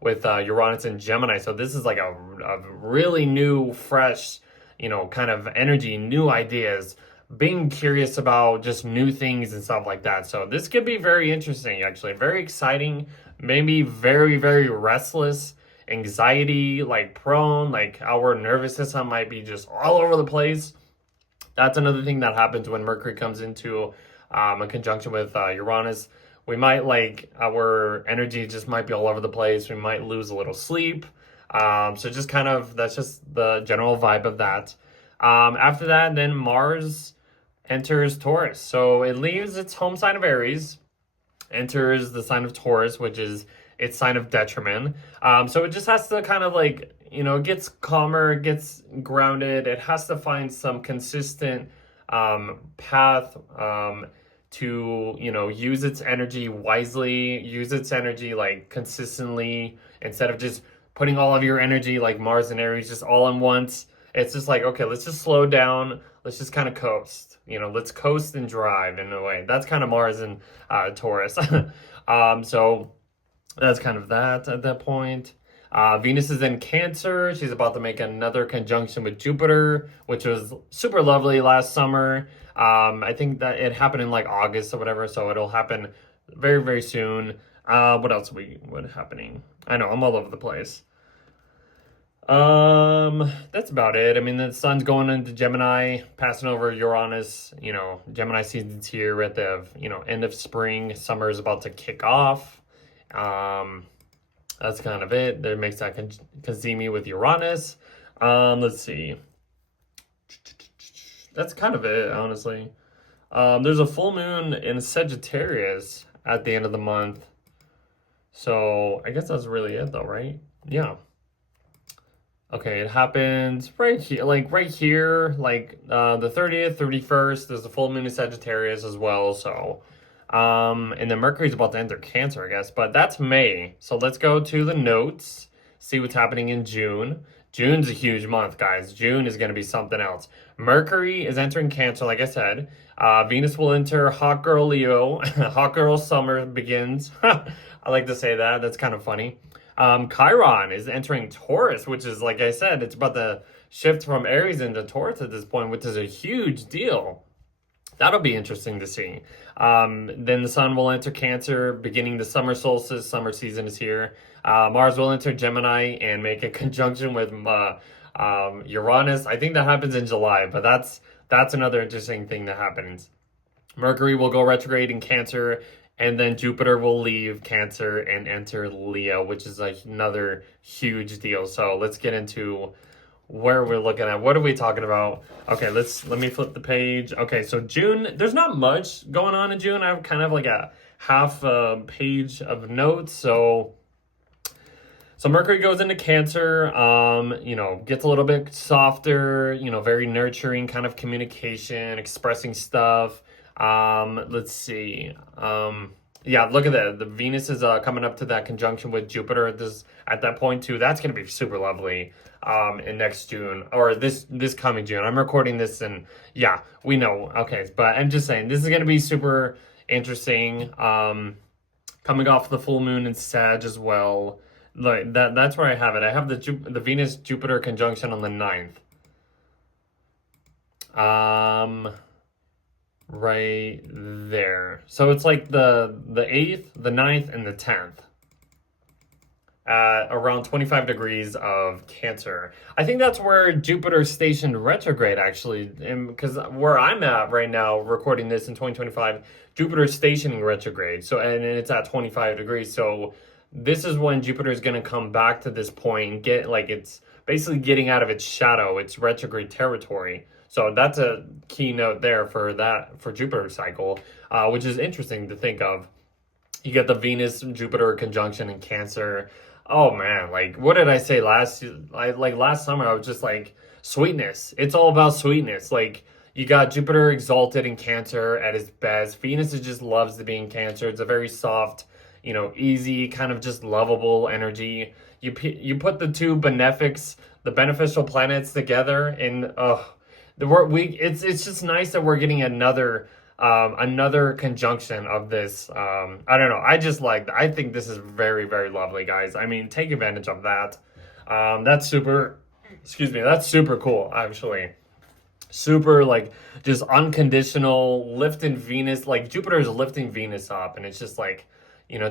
with Uranus and Gemini. So this is like a really new, fresh, kind of energy, new ideas, being curious about just new things and stuff like that. So this could be very interesting, actually. Very exciting, maybe very, very restless anxiety, like prone, like our nervous system might be just all over the place. That's another thing that happens when Mercury comes into a conjunction with Uranus. We might like our energy just might be all over the place. We might lose a little sleep. So just kind of that's just the general vibe of that. After that, then Mars enters Taurus. So it leaves its home sign of Aries, enters the sign of Taurus, which is its sign of detriment. So it just has to kind of like, it gets calmer, it gets grounded. It has to find some consistent path to, use its energy wisely, use its energy like consistently instead of just putting all of your energy like Mars and Aries just all in once. It's just like, okay, let's just slow down. Let's just kind of coast. Let's coast and drive in a way. That's kind of Mars and Taurus. So that's kind of that at that point. Venus is in Cancer. She's about to make another conjunction with Jupiter, which was super lovely last summer. I think that it happened in like August or whatever, so it'll happen very, very soon. What else what happening? I know, I'm all over the place. That's about it. I mean, the sun's going into Gemini, passing over Uranus. Gemini season's here at the, end of spring. Summer is about to kick off. That's kind of it. That makes that Kazemi with Uranus. Let's see. That's kind of it, honestly. There's a full moon in Sagittarius at the end of the month. So I guess that's really it though, right? Yeah. Okay, it happens right here, the 30th, 31st. There's a full moon in Sagittarius as well. So, and then Mercury's about to enter Cancer, I guess. But that's May. So let's go to the notes, see what's happening in June. June's a huge month, guys. June is going to be something else. Mercury is entering Cancer, like I said. Venus will enter Hot Girl Leo. Hot Girl Summer begins. I like to say that. That's kind of funny. Chiron is entering Taurus, which is, like I said, it's about to shift from Aries into Taurus at this point, which is a huge deal. That'll be interesting to see. Then the sun will enter Cancer, beginning the summer solstice. Summer season is here. Mars will enter Gemini and make a conjunction with Uranus. I think that happens in July, but that's another interesting thing that happens. Mercury will go retrograde in Cancer, and then Jupiter will leave Cancer and enter Leo, which is another huge deal. So let's get into where we're looking at. What are we talking about? Okay, let me flip the page. Okay, so June, there's not much going on in June. I have kind of like a half page of notes. So Mercury goes into Cancer, gets a little bit softer, very nurturing kind of communication, expressing stuff. Let's see. Yeah, look at that. The Venus is coming up to that conjunction with Jupiter at that point too. That's going to be super lovely in next June, or this coming June. I'm recording this and yeah, we know. Okay, but I'm just saying this is going to be super interesting. Coming off the full moon in Sag as well. Like that's where I have it. I have the Venus Jupiter conjunction on the 9th. Right there. So it's like the 8th, the 9th, and the 10th. At around 25 degrees of Cancer. I think that's where Jupiter's stationed retrograde, actually. Because where I'm at right now, recording this in 2025, Jupiter's stationing retrograde. So, and it's at 25 degrees. So this is when Jupiter is going to come back to this point and get, it's basically getting out of its shadow, its retrograde territory. So that's a keynote there for Jupiter cycle, which is interesting to think of. You get the Venus-Jupiter conjunction in Cancer. Oh man, what did I say last summer? I was just sweetness. It's all about sweetness. You got Jupiter exalted in Cancer at his best. Venus just loves to be in Cancer. It's a very soft, easy, kind of just lovable energy. You put the two the beneficial planets together, and it's just nice that we're getting another conjunction of this. I don't know. I think this is very, very lovely, guys. I mean, take advantage of that. That's super cool, actually. Super, just unconditional lifting Venus. Jupiter is lifting Venus up, and it's just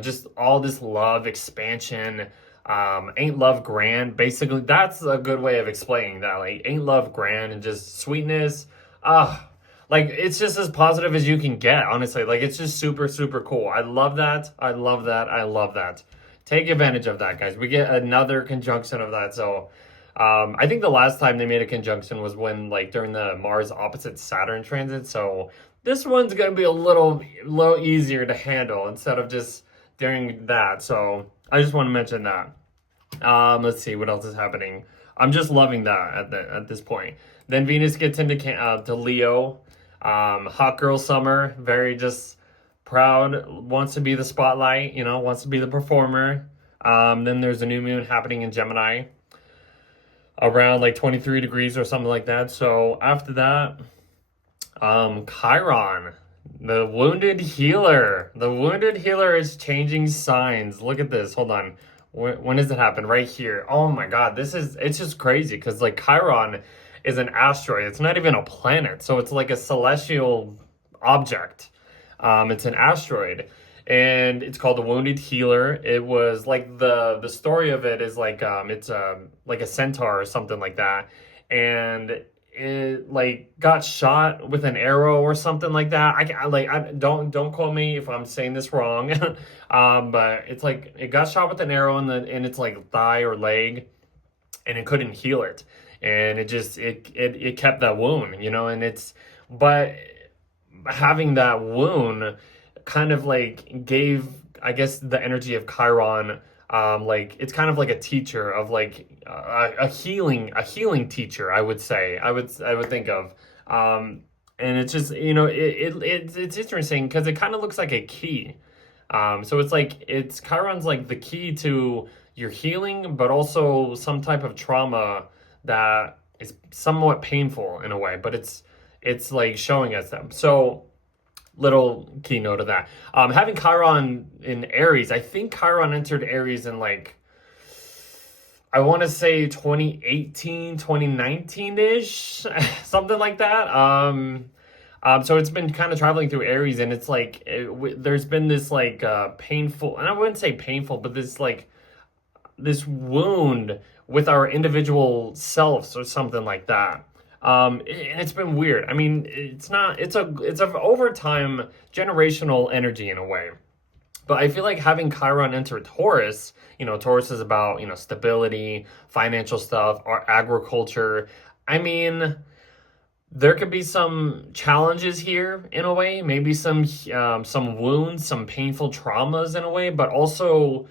just all this love, expansion, Ain't love grand? Basically, that's a good way of explaining that. Like, ain't love grand and just sweetness. Like, it's just as positive as you can get, honestly. Like, it's just super, super cool. I love that. I love that. I love that. Take advantage of that, guys. We get another conjunction of that. So, I think the last time they made a conjunction was when, like, during the Mars opposite Saturn transit. So, this one's gonna be a little easier to handle instead of just during that. So, I just want to mention that. Let's see what else is happening. I'm just loving that at this point. Then Venus gets into to Leo. Hot girl summer, very just proud, wants to be the spotlight, wants to be the performer. Then there's a new moon happening in Gemini around like 23 degrees or something like that. So after that, Chiron, the wounded healer. The wounded healer is changing signs. Look at this. Hold on. When does it happen? Right here. Oh my God, it's just crazy because like Chiron is an asteroid. It's not even a planet, so it's like a celestial object. It's an asteroid, and it's called the Wounded Healer. It was like the story of it is like it's like a centaur or something like that, and it like got shot with an arrow or something like that. I don't quote me if I'm saying this wrong. But it's like it got shot with an arrow in its like thigh or leg, and it couldn't heal it, and it kept that wound, but having that wound kind of like gave, I guess, the energy of Chiron. Like it's kind of like a teacher of like a healing teacher, I would say. I would think of. And it's just, it's interesting because it kind of looks like a key. So it's Chiron's like the key to your healing, but also some type of trauma that is somewhat painful in a way, but it's like showing us them. So little keynote of that. Having Chiron in Aries, I think Chiron entered Aries in like, I want to say 2018, 2019-ish, something like that. So it's been kind of traveling through Aries, and it's like there's been this like painful, and I wouldn't say painful, but this wound with our individual selves or something like that. And it's been weird. I mean, it's a over time generational energy in a way. But I feel like having Chiron enter Taurus, Taurus is about, stability, financial stuff, or agriculture. I mean, there could be some challenges here in a way, maybe some wounds, some painful traumas in a way, but also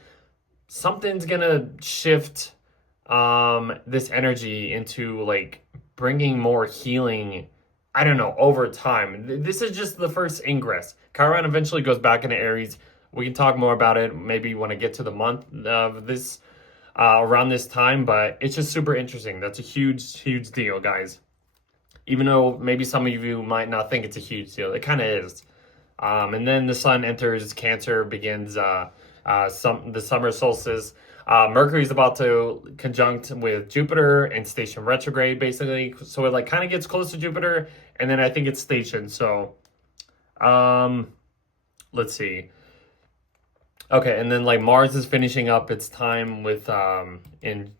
something's gonna shift this energy into like bringing more healing, I don't know, over time. This is just the first ingress. Chiron eventually goes back into Aries. We can talk more about it maybe when I get to the month of this, around this time, but it's just super interesting. That's a huge, huge deal, guys. Even though maybe some of you might not think it's a huge deal, it kind of is. And then the sun enters Cancer, begins the summer solstice. Mercury's about to conjunct with Jupiter and station retrograde, basically. So it like kind of gets close to Jupiter, and then I think it's stationed. So, let's see. Okay, and then like Mars is finishing up its time with in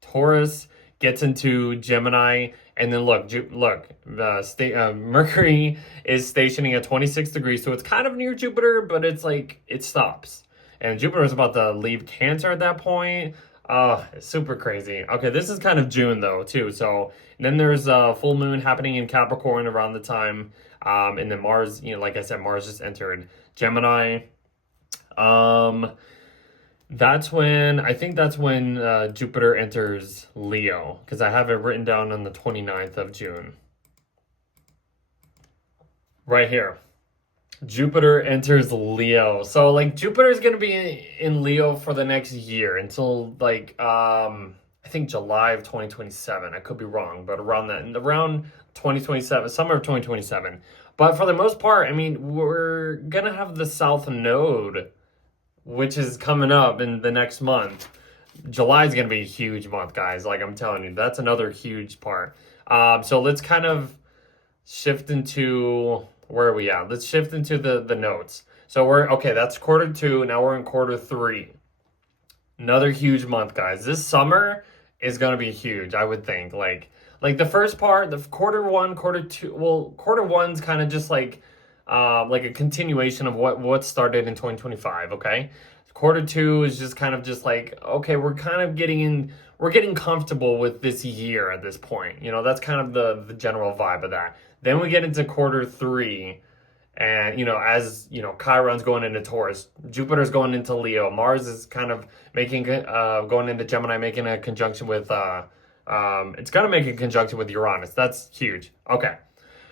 Taurus, gets into Gemini, and then look, Mercury is stationing at 26 degrees, so it's kind of near Jupiter, but it's like it stops. And Jupiter is about to leave Cancer at that point. It's super crazy. Okay, this is kind of June though too. So then there's a full moon happening in Capricorn around the time, and then Mars, like I said, Mars just entered Gemini. That's when Jupiter enters Leo, because I have it written down on the 29th of June. Right here. Jupiter enters Leo. So like Jupiter is going to be in Leo for the next year until like I think July of 2027. I could be wrong, but around 2027, summer of 2027. But for the most part, I mean, we're going to have the South Node, which is coming up in the next month. July is going to be a huge month, guys. Like I'm telling you, that's another huge part. So let's kind of shift into, where are we at? Let's shift into the notes. So that's quarter 2. Now we're in quarter 3. Another huge month, guys. This summer is gonna be huge, I would think. Like the first part, the quarter one, quarter two. Well, quarter one's kind of just like a continuation of what started in 2025. Okay, quarter two is just kind of just like, okay, we're kind of we're getting comfortable with this year at this point. You know, that's kind of the general vibe of that. Then we get into quarter three. And, as, Chiron's going into Taurus, Jupiter's going into Leo, Mars is kind of going into Gemini, making a conjunction with, it's going to make a conjunction with Uranus. That's huge. Okay.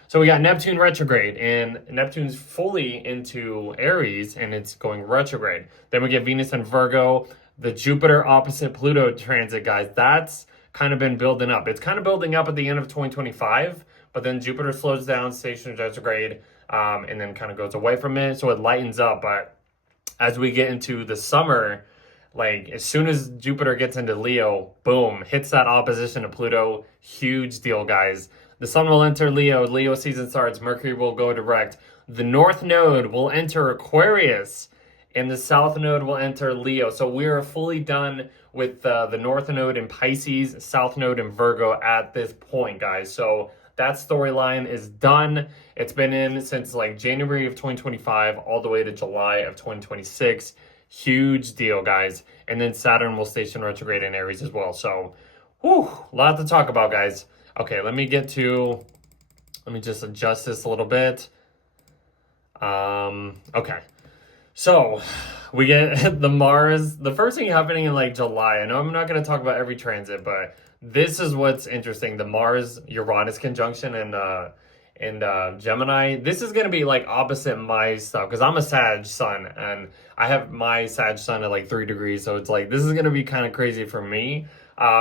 So we got Neptune retrograde, and Neptune's fully into Aries, and it's going retrograde. Then we get Venus and Virgo, the Jupiter opposite Pluto transit, guys. That's kind of been building up. It's kind of building up at the end of 2025, but then Jupiter slows down, stations retrograde, and then kind of goes away from it. So it lightens up. But as we get into the summer, like as soon as Jupiter gets into Leo, boom, hits that opposition to Pluto. Huge deal, guys. The sun will enter Leo. Leo season starts. Mercury will go direct. The North Node will enter Aquarius, and the South Node will enter Leo. So we are fully done with the North Node in Pisces, South Node in Virgo at this point, guys. So that storyline is done. It's been in since like January of 2025 all the way to July of 2026. Huge deal, guys. And then Saturn will station retrograde in Aries as well. So, whew, a lot to talk about, guys. Okay, let me just adjust this a little bit. Okay. So, we get the Mars, the first thing happening in like July. I know I'm not going to talk about every transit, but this is what's interesting. The Mars Uranus conjunction and Gemini. This is going to be like opposite my stuff because I'm a Sag sun and I have my Sag sun at like 3 degrees. So it's like, this is going to be kind of crazy for me.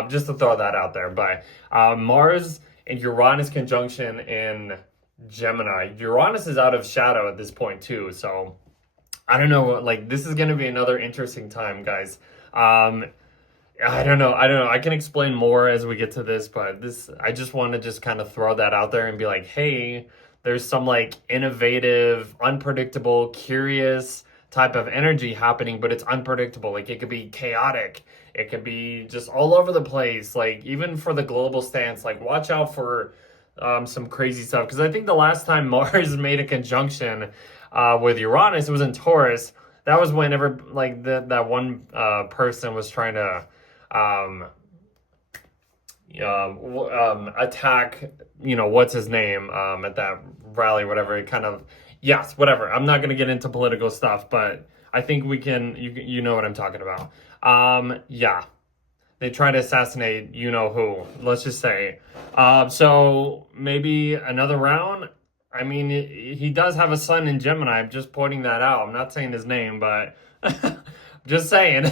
Just to throw that out there. But Mars and Uranus conjunction in Gemini. Uranus is out of shadow at this point too. So I don't know, like this is going to be another interesting time, guys. I don't know. I can explain more as we get to this, but I just want to just kind of throw that out there and be like, hey, there's some like innovative, unpredictable, curious type of energy happening, but it's unpredictable. Like it could be chaotic. It could be just all over the place. Like even for the global stance, like watch out for some crazy stuff. Because I think the last time Mars made a conjunction with Uranus, it was in Taurus. That was whenever like that one person was trying to attack, what's his name at that rally, whatever. It kind of, yes, whatever. I'm not going to get into political stuff, but I think we can, you know what I'm talking about. Yeah, they try to assassinate who, let's just say. So maybe another round. I mean, he does have a sun in Gemini. I'm just pointing that out. I'm not saying his name, but just saying.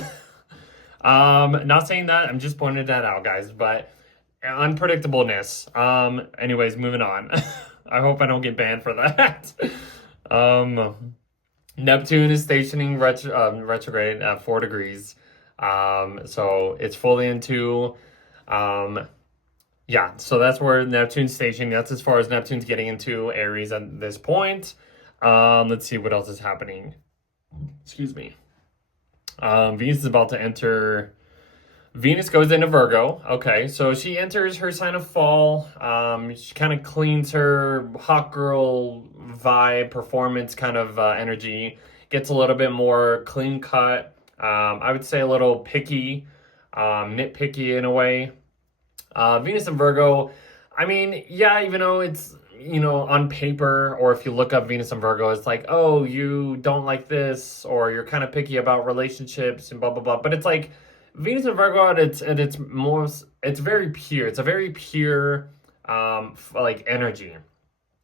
Not saying that. I'm just pointing that out, guys. But unpredictableness. Anyways, moving on. I hope I don't get banned for that. Neptune is stationing retrograde at 4 degrees. So it's fully into yeah, so that's where Neptune's stationing. That's as far as Neptune's getting into Aries at this point. Let's see what else is happening. Excuse me. Venus is about to enter. Venus goes into Virgo. Okay, so she enters her sign of fall. She kind of cleans her hot girl vibe, performance kind of energy. Gets a little bit more clean cut. I would say a little picky, nitpicky in a way. Venus and Virgo, I mean, yeah, even though it's, on paper, or if you look up Venus and Virgo, it's like, oh, you don't like this, or you're kind of picky about relationships and blah, blah, blah. But it's like Venus and Virgo it's very pure. It's a very pure, like energy.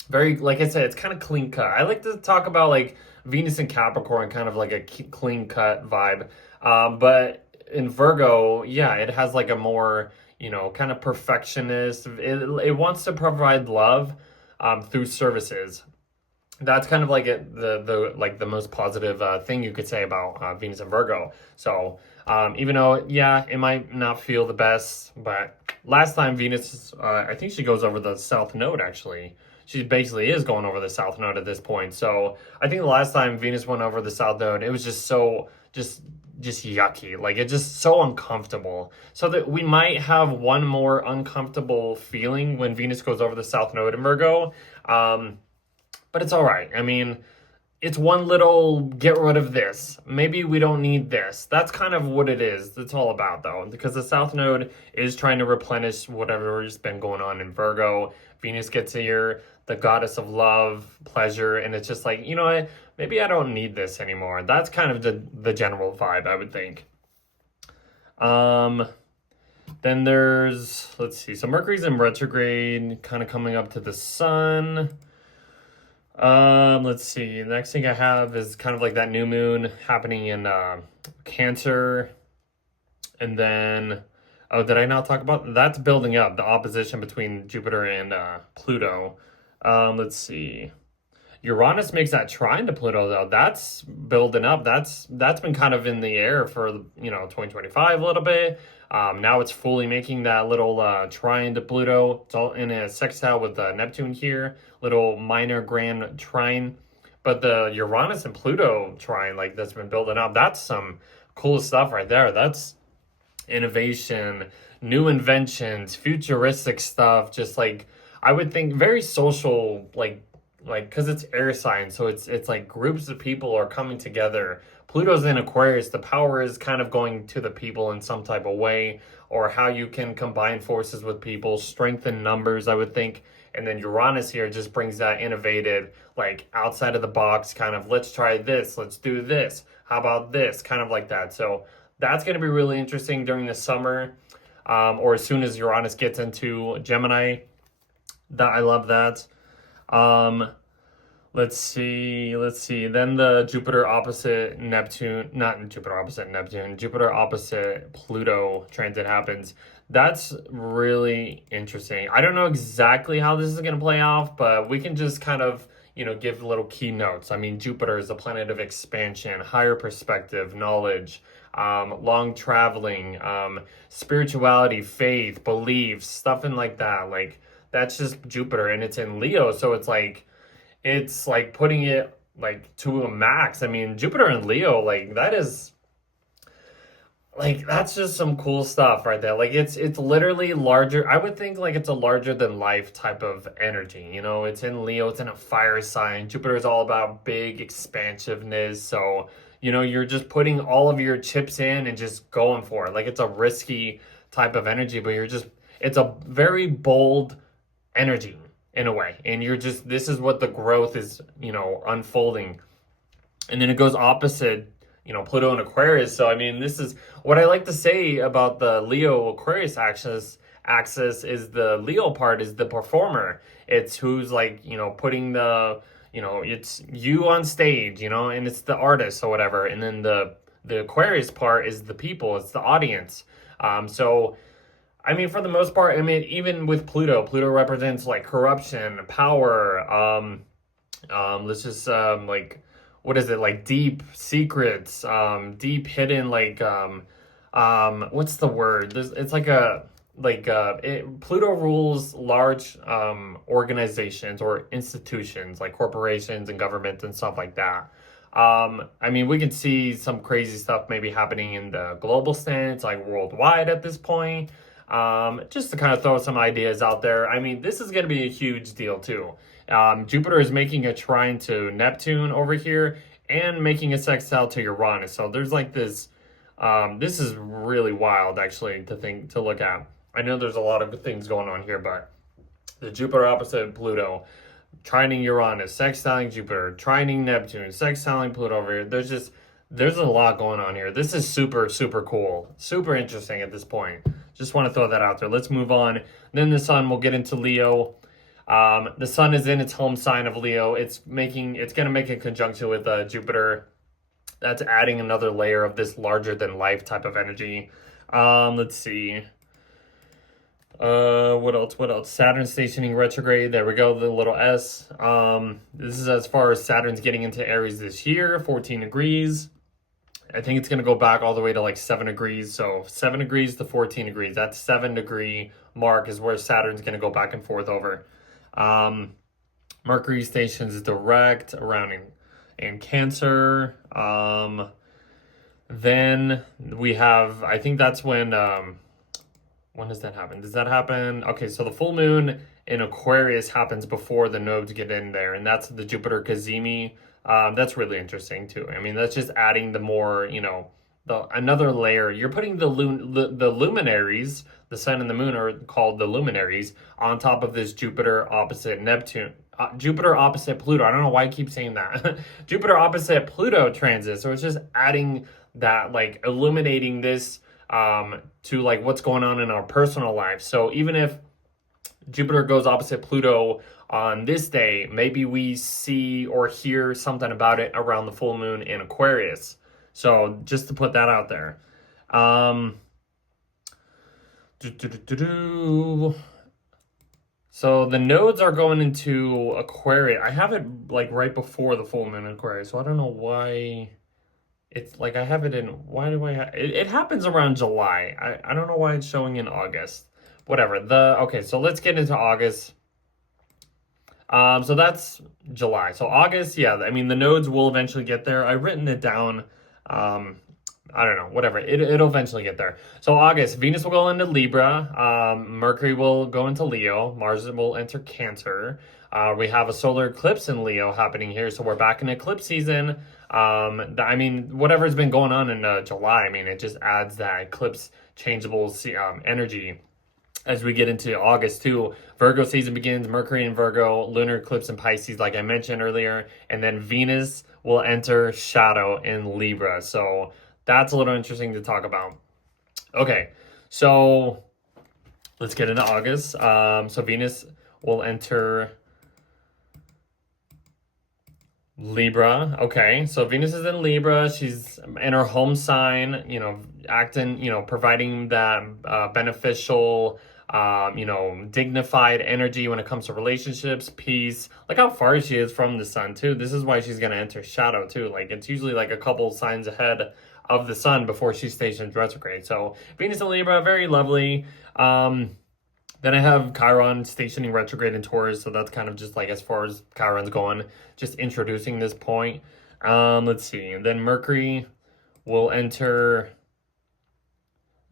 Very, like I said, it's kind of clean cut. I like to talk about like Venus and Capricorn, kind of like a clean cut vibe. But in Virgo, yeah, it has like a more, kind of perfectionist. It wants to provide love through services. That's kind of like the most positive thing you could say about Venus and Virgo. So even though, yeah, it might not feel the best, but last time Venus, I think she goes over the South Node, actually. She basically is going over the South Node at this point. So I think the last time Venus went over the South Node, it was just just yucky. Like it's just so uncomfortable. So that we might have one more uncomfortable feeling when Venus goes over the South Node in Virgo. But it's all right. I mean, it's one little get rid of this. Maybe we don't need this. That's kind of what it is. It's all about though, because the South Node is trying to replenish whatever's been going on in Virgo. Venus gets here, the goddess of love, pleasure, and it's just like, you know what? Maybe I don't need this anymore. That's kind of the general vibe, I would think. Then there's, let's see, so Mercury's in retrograde, kind of coming up to the sun. Let's see. The next thing I have is kind of like that new moon happening in Cancer. And then, oh, did I not talk about that's building up the opposition between Jupiter and Pluto. Let's see. Uranus makes that trine to Pluto though. That's building up. That's been kind of in the air for 2025 a little bit. Now it's fully making that little trine to Pluto. It's all in a sextile with Neptune here. Little minor grand trine. But the Uranus and Pluto trine, like that's been building up, that's some cool stuff right there. That's innovation, new inventions, futuristic stuff. Just like, I would think very social, like because it's air sign, so it's like groups of people are coming together. Pluto's in Aquarius. The power is kind of going to the people in some type of way, or how you can combine forces with people, strengthen numbers, I would think. And then Uranus here just brings that innovative, like outside of the box kind of, let's try this, let's do this, how about this, kind of like that. So that's going to be really interesting during the summer, or as soon as Uranus gets into Gemini. That I love that. Let's see. Then the Jupiter opposite Neptune, not Jupiter opposite Neptune, Jupiter opposite Pluto transit happens. That's really interesting. I don't know exactly how this is going to play off, but we can just kind of, give little keynotes. I mean, Jupiter is a planet of expansion, higher perspective, knowledge, long traveling, spirituality, faith, beliefs, stuff and like that. Like, that's just Jupiter, and it's in Leo, so it's like putting it like to a max. I mean, Jupiter in Leo, like that's just some cool stuff right there. Like it's literally larger. I would think like it's a larger than life type of energy. It's in Leo, it's in a fire sign. Jupiter is all about big expansiveness. So, you're just putting all of your chips in and just going for it. Like it's a risky type of energy, but it's a very bold energy in a way, and this is what the growth is unfolding. And then it goes opposite Pluto and Aquarius. So I mean, this is what I like to say about the Leo Aquarius axis is the Leo part is the performer. It's who's like putting the it's you on stage, and it's the artist or whatever. And then the Aquarius part is the people, it's the audience. So I mean, for the most part, I mean, even with Pluto represents like corruption, power, let's just like, what is it, like deep secrets, deep hidden, like what's the word? It's like Pluto rules large organizations or institutions like corporations and governments and stuff like that. I mean, we can see some crazy stuff maybe happening in the global sense, like worldwide at this point. Just to kind of throw some ideas out there. I mean, this is going to be a huge deal too. Jupiter is making a trine to Neptune over here and making a sextile to Uranus. So there's like this, this is really wild actually to look at. I know there's a lot of good things going on here, but the Jupiter opposite Pluto, trining Uranus, sextiling Jupiter, trining Neptune, sextiling Pluto over here. There's a lot going on here. This is super, super cool. Super interesting at this point. Just want to throw that out there. Let's move on. Then the sun, we'll get into Leo. The sun is in its home sign of Leo. It's going to make a conjunction with Jupiter. That's adding another layer of this larger than life type of energy. Let's see. What else? Saturn stationing retrograde. There we go. The little S. This is as far as Saturn's getting into Aries this year, 14 degrees. I think it's going to go back all the way to like 7 degrees. So 7 degrees to 14 degrees. That 7-degree mark is where Saturn's going to go back and forth over. Mercury stations direct around in Cancer. Then we have, I think that's when does that happen? Does that happen? Okay, so the full moon in Aquarius happens before the nodes get in there, and that's the Jupiter Cazimi. That's really interesting too. I mean, that's just adding the more, the another layer. You're putting the luminaries, the sun and the moon are called the luminaries, on top of this Jupiter opposite Neptune. Jupiter opposite Pluto. I don't know why I keep saying that. Jupiter opposite Pluto transit. So it's just adding that, like illuminating this to like what's going on in our personal life. So even if Jupiter goes opposite Pluto on this day, maybe we see or hear something about it around the full moon in Aquarius. So just to put that out there. So the nodes are going into Aquarius. I have it like right before the full moon in Aquarius, so I don't know why. It's like I have it in, why do I have, it happens around July. I don't know why it's showing in August. Whatever. Okay, so let's get into August. So that's July. So August, yeah, I mean the nodes will eventually get there. I've written it down. I don't know, whatever. It'll eventually get there. So August, Venus will go into Libra. Mercury will go into Leo. Mars will enter Cancer. We have a solar eclipse in Leo happening here, so we're back in eclipse season. I mean, whatever's been going on in July, I mean, it just adds that eclipse changeable energy as we get into August too. Virgo season begins, Mercury in Virgo, lunar eclipse in Pisces, like I mentioned earlier, and then Venus will enter shadow in Libra. So that's a little interesting to talk about. Okay, so let's get into August. So Venus will enter Libra. Okay, so Venus is in Libra. She's in her home sign, acting, providing that beneficial, dignified energy when it comes to relationships, peace. Look how far she is from the sun, too. This is why she's going to enter shadow, too. Like, it's usually like a couple signs ahead of the sun before she stations retrograde. So Venus in Libra, very lovely. Then I have Chiron stationing retrograde in Taurus, so that's kind of just like as far as Chiron's going, just introducing this point. Let's see. And then Mercury will enter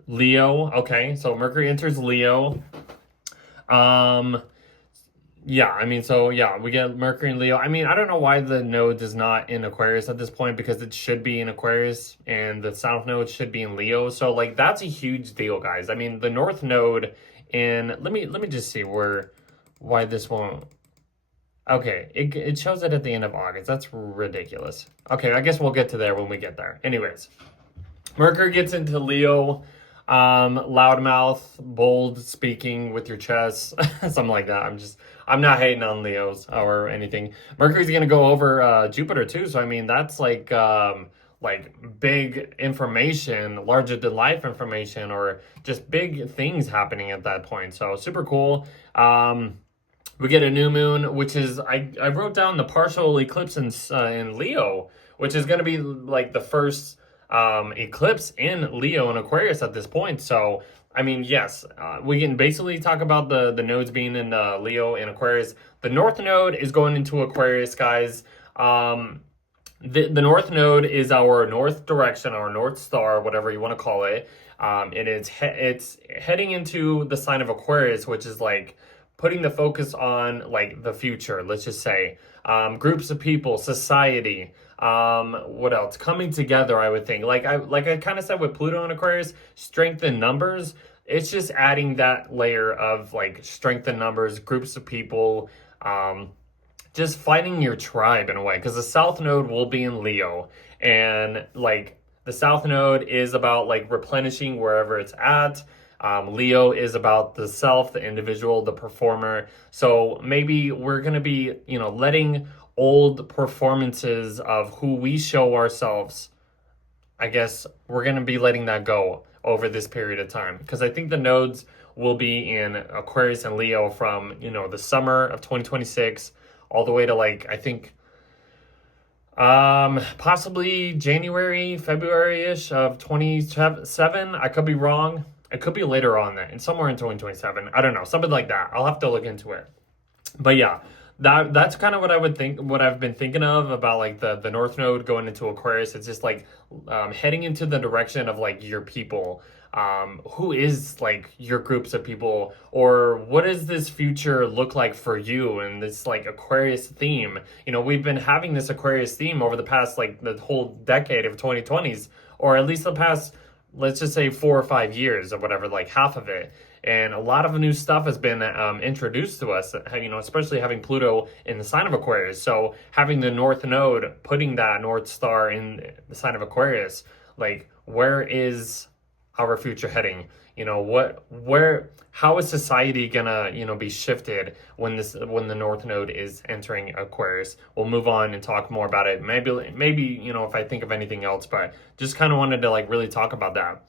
Leo. Okay, so Mercury enters Leo. Yeah, I mean, so yeah, we get Mercury and Leo. I mean, I don't know why the node is not in Aquarius at this point, because it should be in Aquarius and the south node should be in Leo. So like that's a huge deal, guys. I mean, the north node, and let me just see why this won't. Okay, it shows it at the end of August. That's ridiculous. Okay, I guess we'll get to there when we get there. Anyways, Mercury gets into Leo. Loudmouth, bold speaking with your chest, something like that. I'm not hating on Leos or anything. Mercury's gonna go over Jupiter too, so I mean that's like big information, larger than life information, or just big things happening at that point. So super cool. We get a new moon, which is I wrote down the partial eclipse in Leo, which is gonna be like the first eclipse in Leo and Aquarius at this point. So I mean, yes, we can basically talk about the nodes being in Leo and Aquarius. The north node is going into Aquarius, guys. The north node is our north direction, our north star, whatever you want to call it. And it's heading into the sign of Aquarius, which is like putting the focus on like the future, let's just say. Groups of people, society, what else? Coming together, I would think. Like I kind of said with Pluto and Aquarius, strength in numbers. It's just adding that layer of like strength in numbers, groups of people, just finding your tribe in a way. Because the South Node will be in Leo, and like the South Node is about like replenishing wherever it's at. Leo is about the self, the individual, the performer. So maybe we're going to be, letting old performances of who we show ourselves, I guess we're going to be letting that go over this period of time. Because I think the nodes will be in Aquarius and Leo from, the summer of 2026 all the way to like, I think, possibly January, February-ish of 27. I could be wrong. It could be later on that, and somewhere in 2027. I don't know, something like that. I'll have to look into it. But yeah, that's kind of what I would think, what I've been thinking of about like the North Node going into Aquarius. It's just like heading into the direction of like your people. Who is like your groups of people, or what does this future look like for you and this like Aquarius theme? You know, we've been having this Aquarius theme over the past like the whole decade of 2020s, or at least the past, let's just say 4 or 5 years or whatever, like half of it. And a lot of new stuff has been introduced to us, you know, especially having Pluto in the sign of Aquarius. So having the North Node, putting that North Star in the sign of Aquarius, like where is our future heading? You know, how is society gonna, you know, be shifted when the North Node is entering Aquarius? We'll move on and talk more about it. Maybe, you know, if I think of anything else, but just kind of wanted to like really talk about that.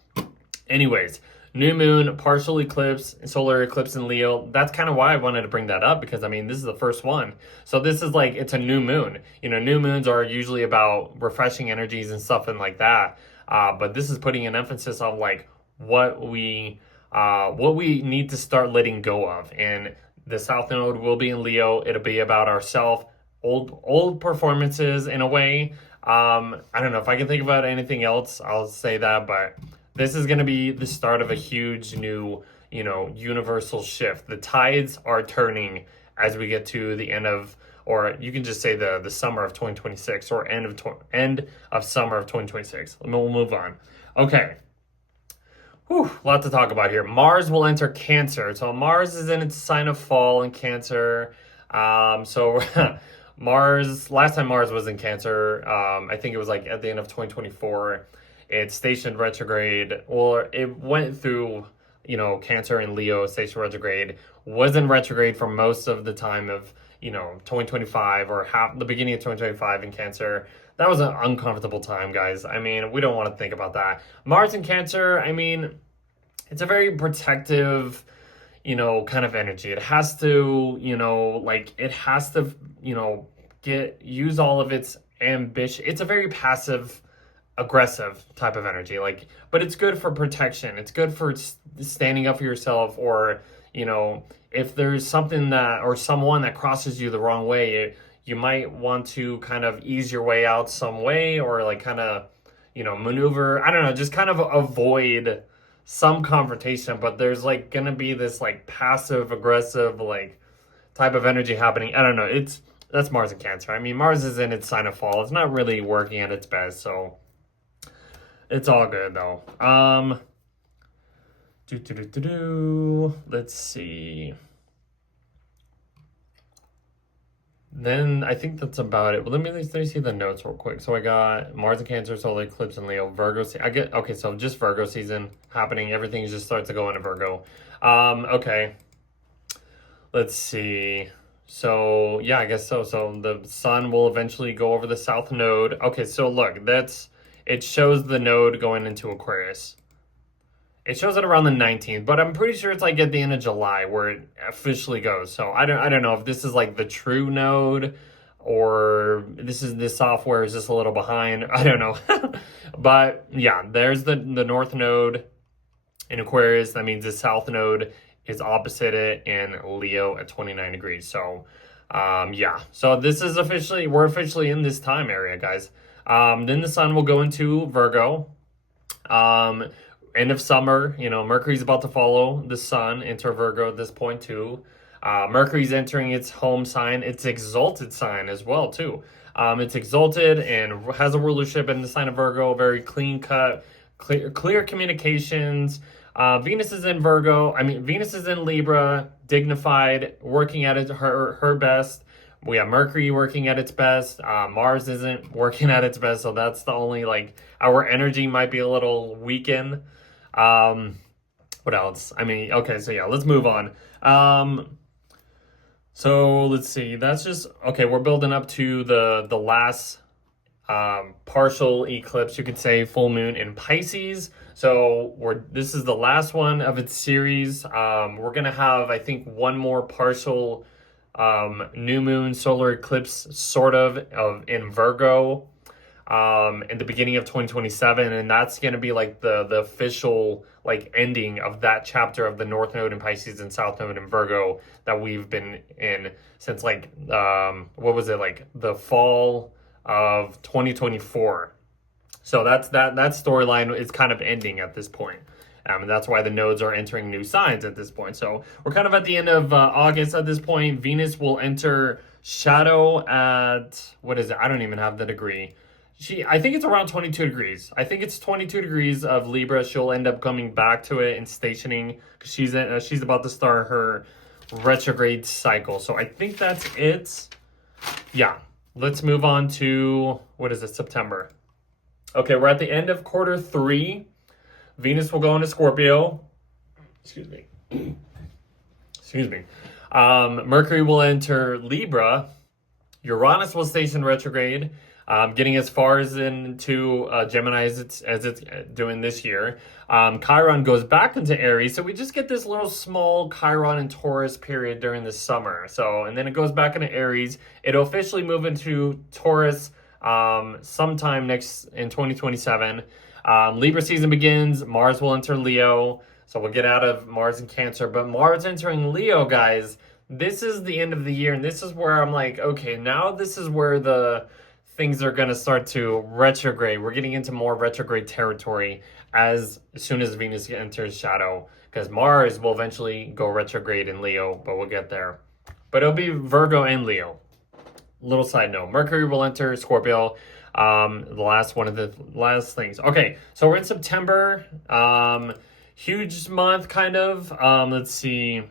Anyways, new moon, partial eclipse, solar eclipse in Leo. That's kind of why I wanted to bring that up, because I mean, this is the first one. So this is like, it's a new moon. You know, new moons are usually about refreshing energies and stuff and like that. But this is putting an emphasis on like what we need to start letting go of. And the South Node will be in Leo. It'll be about ourselves, old performances in a way. I don't know if I can think about anything else, I'll say that, but this is going to be the start of a huge new, you know, universal shift. The tides are turning as we get to the end of, or you can just say the summer of 2026, or end of summer of 2026. We'll move on. Okay. Whew, a lot to talk about here. Mars will enter Cancer. So Mars is in its sign of fall in Cancer. So Mars, last time Mars was in Cancer, I think it was like at the end of 2024. It stationed retrograde, or it went through, you know, Cancer and Leo, station retrograde, was in retrograde for most of the time of, you know, 2025, or half the beginning of 2025 in Cancer. That was an uncomfortable time, guys. I mean, we don't want to think about that. Mars in Cancer, I mean, it's a very protective, you know, kind of energy. It has to, you know, like it has to, you know, use all of its ambition. It's a very passive aggressive type of energy, like, but it's good for protection. It's good for standing up for yourself, or, you know, if there's something that, or someone that crosses you the wrong way, you might want to kind of ease your way out some way, or like kind of, you know, maneuver, I don't know, just kind of avoid some confrontation. But there's like gonna be this like passive aggressive like type of energy happening. I don't know, that's Mars in Cancer. I mean, Mars is in its sign of fall. It's not really working at its best, so it's all good though. Let's see. Then I think that's about it. Well, let me see the notes real quick. So I got Mars in Cancer, solar eclipse in Leo, Virgo. Okay, so just Virgo season happening. Everything just starts to go into Virgo. Okay. Let's see. So yeah, I guess so. So the sun will eventually go over the South Node. Okay, so look, it shows the node going into Aquarius. It shows it around the 19th, but I'm pretty sure it's like at the end of July where it officially goes. So I don't know if this is like the true node, or this software is just a little behind. I don't know. But yeah, there's the North Node in Aquarius. That means the South Node is opposite it in Leo at 29 degrees. So yeah, so this is we're officially in this time area, guys. Then the sun will go into Virgo. End of summer, you know, Mercury's about to follow the sun, enter Virgo at this point too. Mercury's entering its home sign, its exalted sign as well too. It's exalted and has a rulership in the sign of Virgo, very clean cut, clear communications. Venus is in Venus is in Libra, dignified, working at her best. We have Mercury working at its best. Mars isn't working at its best, so that's the only, like, our energy might be a little weakened. What else? I mean, okay, so yeah, let's move on. So let's see. That's just okay. We're building up to the last partial eclipse, you could say, full moon in Pisces. So this is the last one of its series. We're gonna have, I think, one more partial new moon solar eclipse sort of in Virgo. in the beginning of 2027, and that's going to be like the official like ending of that chapter of the North Node in Pisces and South Node in Virgo that we've been in since like what was it, like the fall of 2024. So that storyline is kind of ending at this point. And that's why the nodes are entering new signs at this point. So we're kind of at the end of August at this point. Venus will enter shadow at, what is it? I don't even have the degree. I think it's around 22 degrees. I think it's 22 degrees of Libra. She'll end up coming back to it and stationing because she's about to start her retrograde cycle. So I think that's it. Yeah. Let's move on to, what is it, September. Okay, we're at the end of quarter 3. Venus will go into Scorpio. Excuse me. Excuse me. Mercury will enter Libra. Uranus will station retrograde, getting as far as into Gemini as it's doing this year. Chiron goes back into Aries, so we just get this little small Chiron and Taurus period during the summer. So, and then it goes back into Aries. It'll officially move into Taurus sometime next in 2027. Libra season begins. Mars will enter Leo. So we'll get out of Mars and Cancer. But Mars entering Leo, guys, this is the end of the year. And this is where I'm like, okay, now this is where the things are going to start to retrograde. We're getting into more retrograde territory as soon as Venus enters shadow. Because Mars will eventually go retrograde in Leo, but we'll get there. But it'll be Virgo and Leo. Little side note. Mercury will enter Scorpio. The last one of the last things. Okay, so we're in September. Huge month, kind of. Let's see.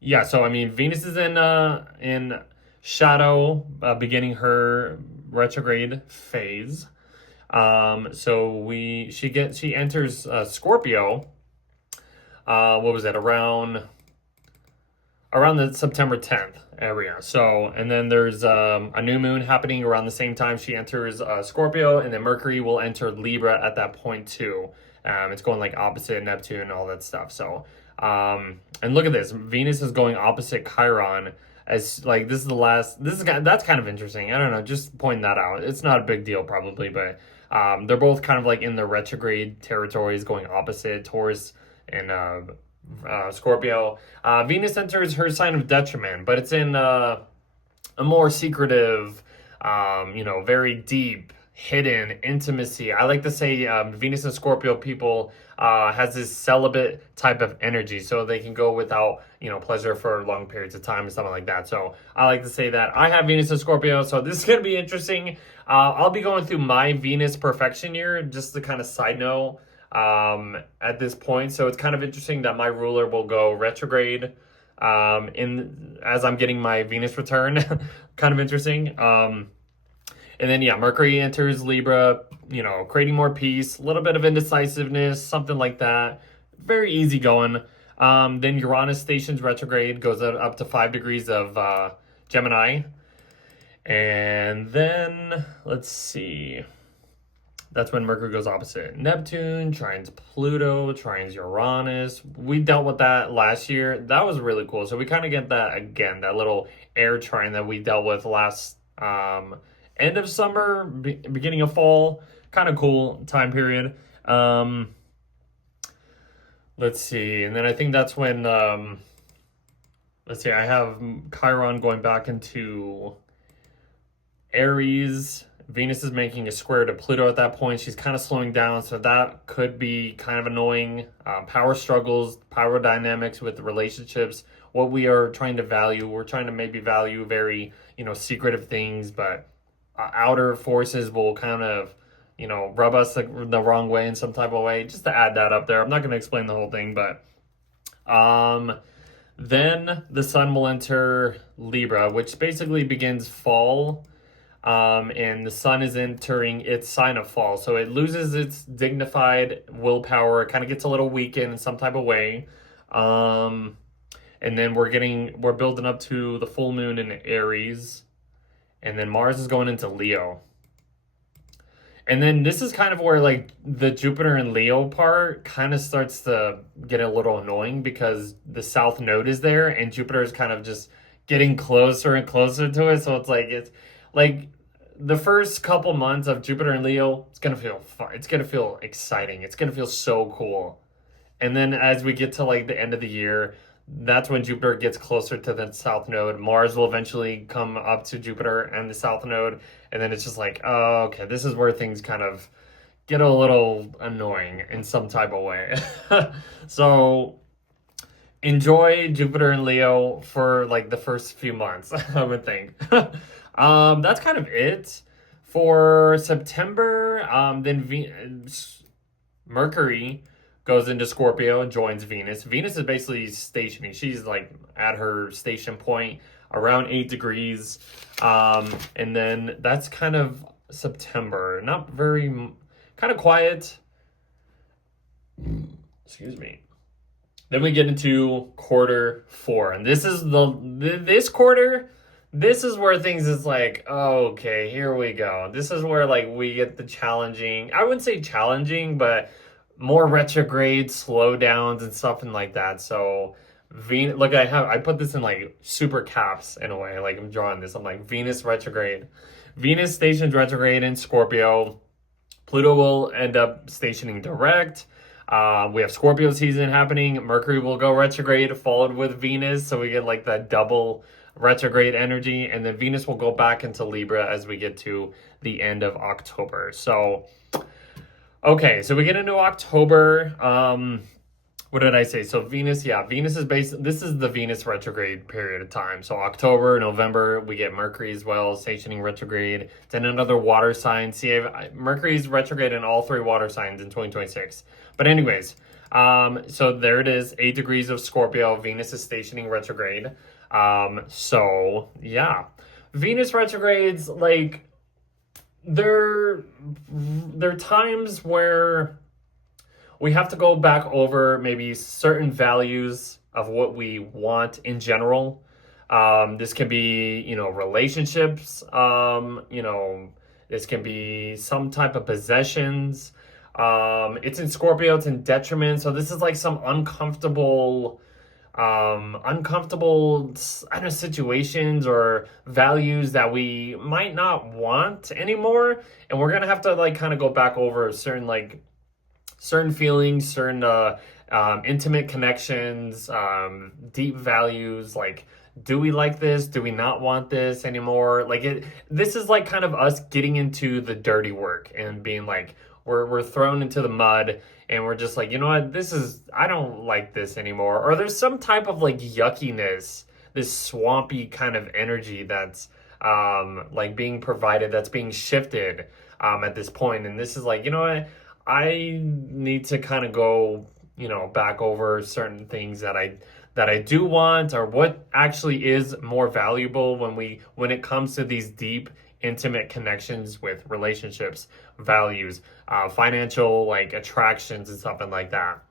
Yeah, so I mean, Venus is in shadow, beginning her retrograde phase. So she enters Scorpio. What was that, around the September 10th area. So, and then there's a new moon happening around the same time she enters Scorpio, and then Mercury will enter Libra at that point too. It's going like opposite Neptune and all that stuff. So, and look at this. Venus is going opposite Chiron as like that's kind of interesting. I don't know, just pointing that out. It's not a big deal probably, but they're both kind of like in the retrograde territories going opposite, Taurus and Scorpio. Venus enters her sign of detriment, but it's in a more secretive, very deep, hidden intimacy. I like to say Venus and Scorpio people has this celibate type of energy, so they can go without pleasure for long periods of time and something like that. So I like to say that I have Venus and Scorpio, so this is going to be interesting. I'll be going through my Venus perfection year, just to kind of side note at this point. So it's kind of interesting that my ruler will go retrograde as I'm getting my Venus return. Kind of interesting. And then, yeah, Mercury enters Libra, creating more peace, a little bit of indecisiveness, something like that. Very easy going. Then Uranus stations retrograde, goes up to 5 degrees of Gemini. And then, let's see. That's when Mercury goes opposite Neptune, trines Pluto, trines Uranus. We dealt with that last year. That was really cool. So we kind of get that again, that little air trine that we dealt with last end of summer, beginning of fall. Kind of cool time period. Let's see. And then I think that's when, let's see, I have Chiron going back into Aries. Venus is making a square to Pluto at that point. She's kind of slowing down, so that could be kind of annoying. Power struggles, power dynamics with relationships, what we are trying to value. We're trying to maybe value very, secretive things, but outer forces will kind of, rub us the wrong way in some type of way. Just to add that up there. I'm not going to explain the whole thing, but then the sun will enter Libra, which basically begins fall. And the sun is entering its sign of fall. So it loses its dignified willpower. It kind of gets a little weakened in some type of way. And then we're building up to the full moon in Aries. And then Mars is going into Leo. And then this is kind of where like the Jupiter and Leo part kind of starts to get a little annoying, because the South Node is there and Jupiter is kind of just getting closer and closer to it. So it's like the first couple months of Jupiter and Leo, it's gonna feel fun. It's gonna feel exciting. It's gonna feel so cool. And then as we get to like the end of the year, that's when Jupiter gets closer to the south node. Mars will eventually come up to Jupiter and the south node. And then it's just like, oh, okay, this is where things kind of get a little annoying in some type of way. So enjoy Jupiter and Leo for like the first few months, I would think. That's kind of it for September. Then Mercury goes into Scorpio and joins Venus. Venus is basically stationing. She's like at her station point around 8 degrees. And then that's kind of September. Not very, kind of quiet. Excuse me. Then we get into quarter 4. And this is this quarter, this is where things is like, oh, okay, here we go. This is where like we get the challenging, I wouldn't say challenging, but more retrograde slowdowns and stuff and like that. So Venus, look, I put this in like super caps in a way, like I'm drawing this. I'm like Venus retrograde. Venus stations retrograde in Scorpio. Pluto will end up stationing direct. We have Scorpio season happening. Mercury will go retrograde, followed with Venus. So we get like that double retrograde energy. And then Venus will go back into Libra as we get to the end of October. So okay, so we get into October. What did I say? So Venus, yeah, Venus is this is the Venus retrograde period of time. So October, November, we get Mercury as well, stationing retrograde. Then another water sign. See, Mercury's retrograde in all 3 water signs in 2026. But anyways, so there it is, 8 degrees of Scorpio. Venus is stationing retrograde. So yeah, Venus retrogrades, like, there are times where we have to go back over maybe certain values of what we want in general. This can be, relationships. This can be some type of possessions. It's in Scorpio, it's in detriment. So this is like some uncomfortable, I don't know, situations or values that we might not want anymore. And we're going to have to like kind of go back over certain feelings, certain intimate connections, deep values. Like, do we like this? Do we not want this anymore? Like this is like kind of us getting into the dirty work and being like, we're thrown into the mud and we're just like, you know what, I don't like this anymore. Or there's some type of like yuckiness, this swampy kind of energy that's like being provided, that's being shifted at this point. And this is like, you know what, I need to kind of go, back over certain things that I do want, or what actually is more valuable when it comes to these deep, intimate connections with relationships, values, financial like attractions and something like that.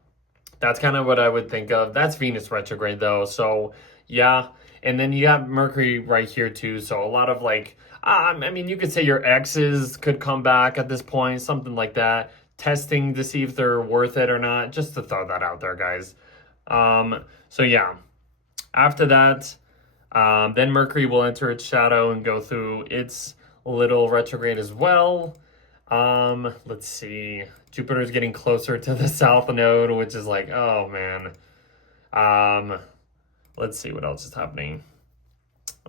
That's kind of what I would think of. That's Venus retrograde though. So yeah. And then you got Mercury right here too. So a lot of like, you could say your exes could come back at this point, something like that. Testing to see if they're worth it or not, just to throw that out there, guys. So yeah, after that, then Mercury will enter its shadow and go through its little retrograde as well. Let's see, Jupiter's getting closer to the south node, which is like, oh man. Let's see what else is happening.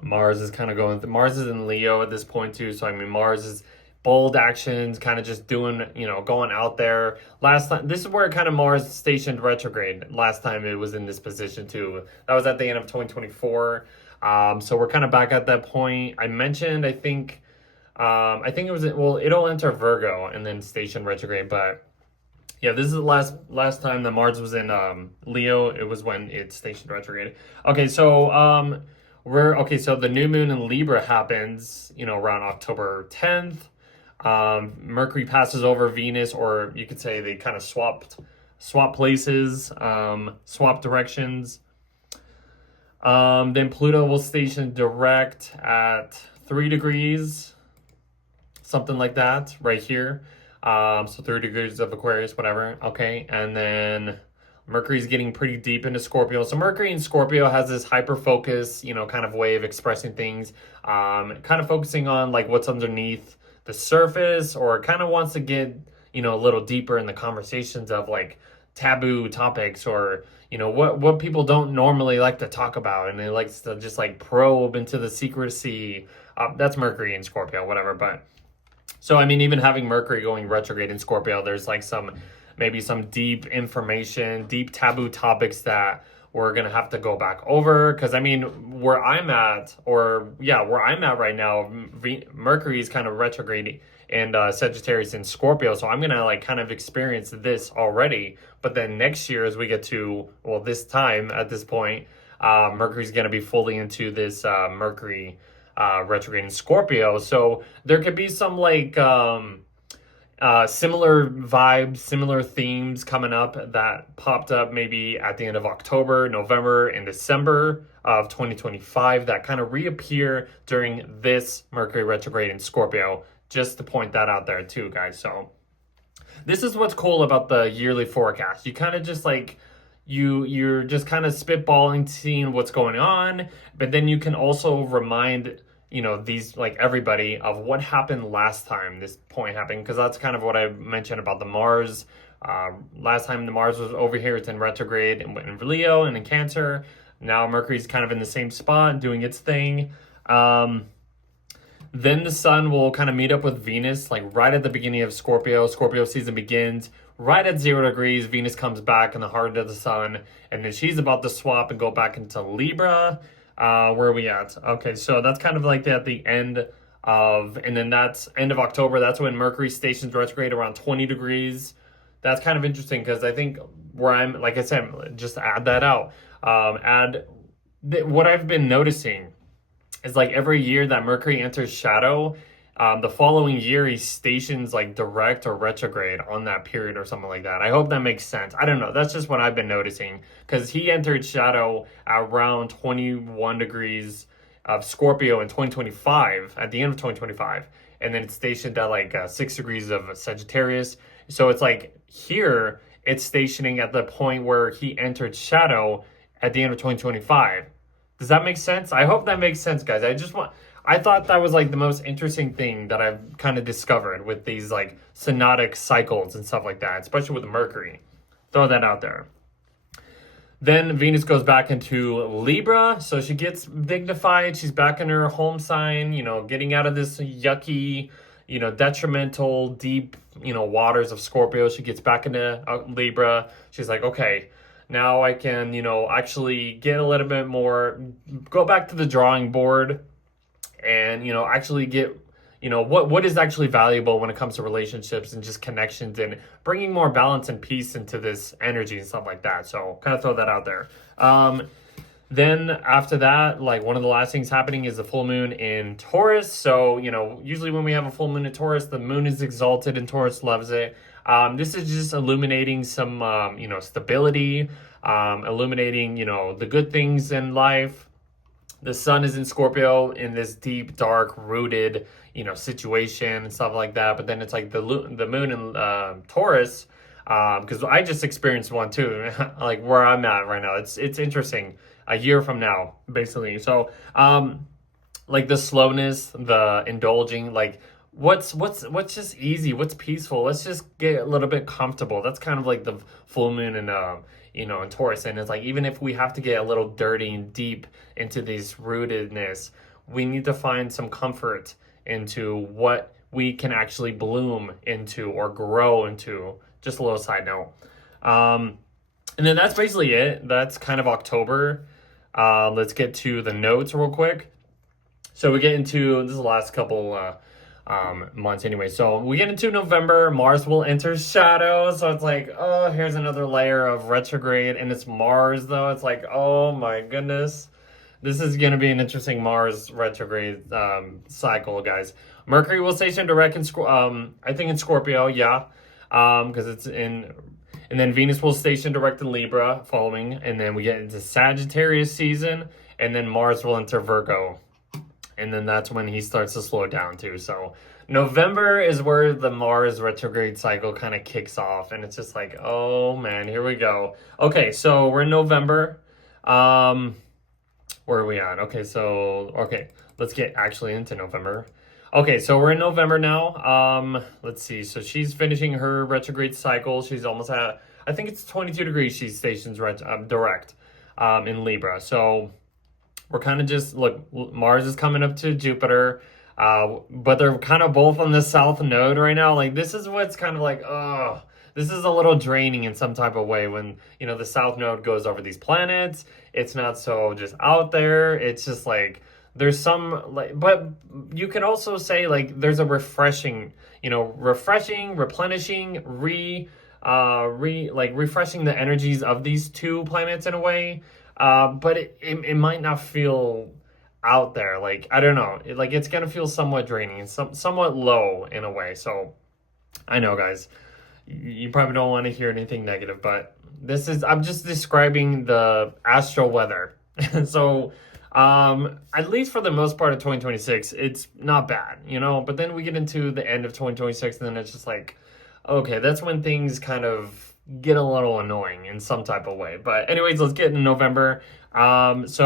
Mars is kind of Mars is in Leo at this point too. So Mars is bold actions, kind of just doing, going out there. Last time, this is where kind of Mars stationed retrograde. Last time it was in this position too. That was at the end of 2024. So we're kind of back at that point. I mentioned, I think it was, it'll enter Virgo and then station retrograde. But yeah, this is the last time that Mars was in Leo. It was when it stationed retrograde. Okay, so so the new moon in Libra happens, around October 10th. Mercury passes over Venus, or you could say they kind of swap places, swap directions. Then Pluto will station direct at 3 degrees, something like that, right here. So 3 degrees of Aquarius, whatever. Okay, and then Mercury's getting pretty deep into Scorpio. So Mercury in Scorpio has this hyper focus, kind of way of expressing things, kind of focusing on like what's underneath the surface, or kind of wants to get, a little deeper in the conversations of like taboo topics, or, what people don't normally like to talk about. And it likes to just like probe into the secrecy. That's Mercury in Scorpio, whatever. But so, I mean, even having Mercury going retrograde in Scorpio, there's like maybe some deep information, deep taboo topics that we're going to have to go back over. Because, I mean, where I'm at right now, Mercury is kind of retrograde and Sagittarius in Scorpio. So I'm going to like kind of experience this already. But then next year, as we get to, this time at this point, Mercury's going to be fully into this Mercury retrograde in Scorpio. So there could be some like similar vibes, similar themes coming up that popped up maybe at the end of October, November, and December of 2025 that kind of reappear during this Mercury retrograde in Scorpio. Just to point that out there too, guys. So this is what's cool about the yearly forecast. You kind of just like you're just kind of spitballing, seeing what's going on, but then you can also remind these, like, everybody of what happened last time this point happened, because that's kind of what I mentioned about the Mars. Last time the Mars was over here, it's in retrograde in Leo and in Cancer. Now Mercury's kind of in the same spot doing its thing. Then the Sun will kind of meet up with Venus, like right at the beginning of Scorpio. Scorpio season begins right at 0 degrees. Venus comes back in the heart of the Sun, and then she's about to swap and go back into Libra. Where are we at? Okay, so that's kind of like at the end of, and then that's end of October. That's when Mercury stations retrograde around 20 degrees. That's kind of interesting because I think where I'm, like I said, just add that out. What I've been noticing is like every year that Mercury enters shadow, the following year he stations like direct or retrograde on that period or something like that. I hope that makes sense. I don't know. That's just what I've been noticing, because he entered shadow around 21 degrees of Scorpio in 2025, at the end of 2025. And then it's stationed at like 6 degrees of Sagittarius. So it's like here it's stationing at the point where he entered shadow at the end of 2025. Does that make sense? I hope that makes sense, guys. I thought that was like the most interesting thing that I've kind of discovered with these like synodic cycles and stuff like that, especially with Mercury. Throw that out there. Then Venus goes back into Libra, so she gets dignified. She's back in her home sign, getting out of this yucky, detrimental, deep, waters of Scorpio. She gets back into Libra. She's like, okay, now I can, actually get a little bit more, go back to the drawing board and, actually get, what is actually valuable when it comes to relationships and just connections and bringing more balance and peace into this energy and stuff like that. So kind of throw that out there. Then after that, like one of the last things happening is the full moon in Taurus. So, usually when we have a full moon in Taurus, the moon is exalted and Taurus loves it. This is just illuminating some, stability, illuminating, the good things in life. The Sun is in Scorpio in this deep, dark, rooted, situation and stuff like that. But then it's like the moon in Taurus, because I just experienced one too, like where I'm at right now. It's interesting. A year from now, basically. So, like the slowness, the indulging, like what's just easy, what's peaceful. Let's just get a little bit comfortable. That's kind of like the full moon in in Taurus. And it's like, even if we have to get a little dirty and deep into this rootedness, we need to find some comfort into what we can actually bloom into or grow into. Just a little side note. And then that's basically it. That's kind of October. Let's get to the notes real quick. So we get into, this is the last couple months anyway. So we get into November, Mars will enter shadow. So it's like, oh, here's another layer of retrograde. And it's Mars though. It's like, oh my goodness. This is going to be an interesting Mars retrograde cycle, guys. Mercury will station direct in Scorpio, yeah. Because it's in... And then Venus will station direct in Libra following. And then we get into Sagittarius season. And then Mars will enter Virgo. And then that's when he starts to slow down too. So November is where the Mars retrograde cycle kind of kicks off, and it's just like, oh man, here we go. Okay, so we're in November. Where are we at? Okay, let's get actually into November. Okay, so we're in November now. Let's see. So she's finishing her retrograde cycle. She's almost at, I think it's 22 degrees. She's stationed direct in Libra. So we're kind of just, look, Mars is coming up to Jupiter, but they're kind of both on the south node right now. Like, this is what's kind of like, oh, this is a little draining in some type of way when, you know, the south node goes over these planets. It's not so just out there. It's just like, there's some, like, but you can also say, like, there's a refreshing, you know, replenishing, refreshing the energies of these two planets in a way. But it might not feel out there. Like, I don't know. It's going to feel somewhat draining and somewhat low in a way. So I know, guys, you probably don't want to hear anything negative, but I'm just describing the astral weather. So, at least for the most part of 2026, it's not bad, you know, but then we get into the end of 2026 and then it's just like, okay, that's when things kind of get a little annoying in some type of way. But anyways, let's get into November. Venus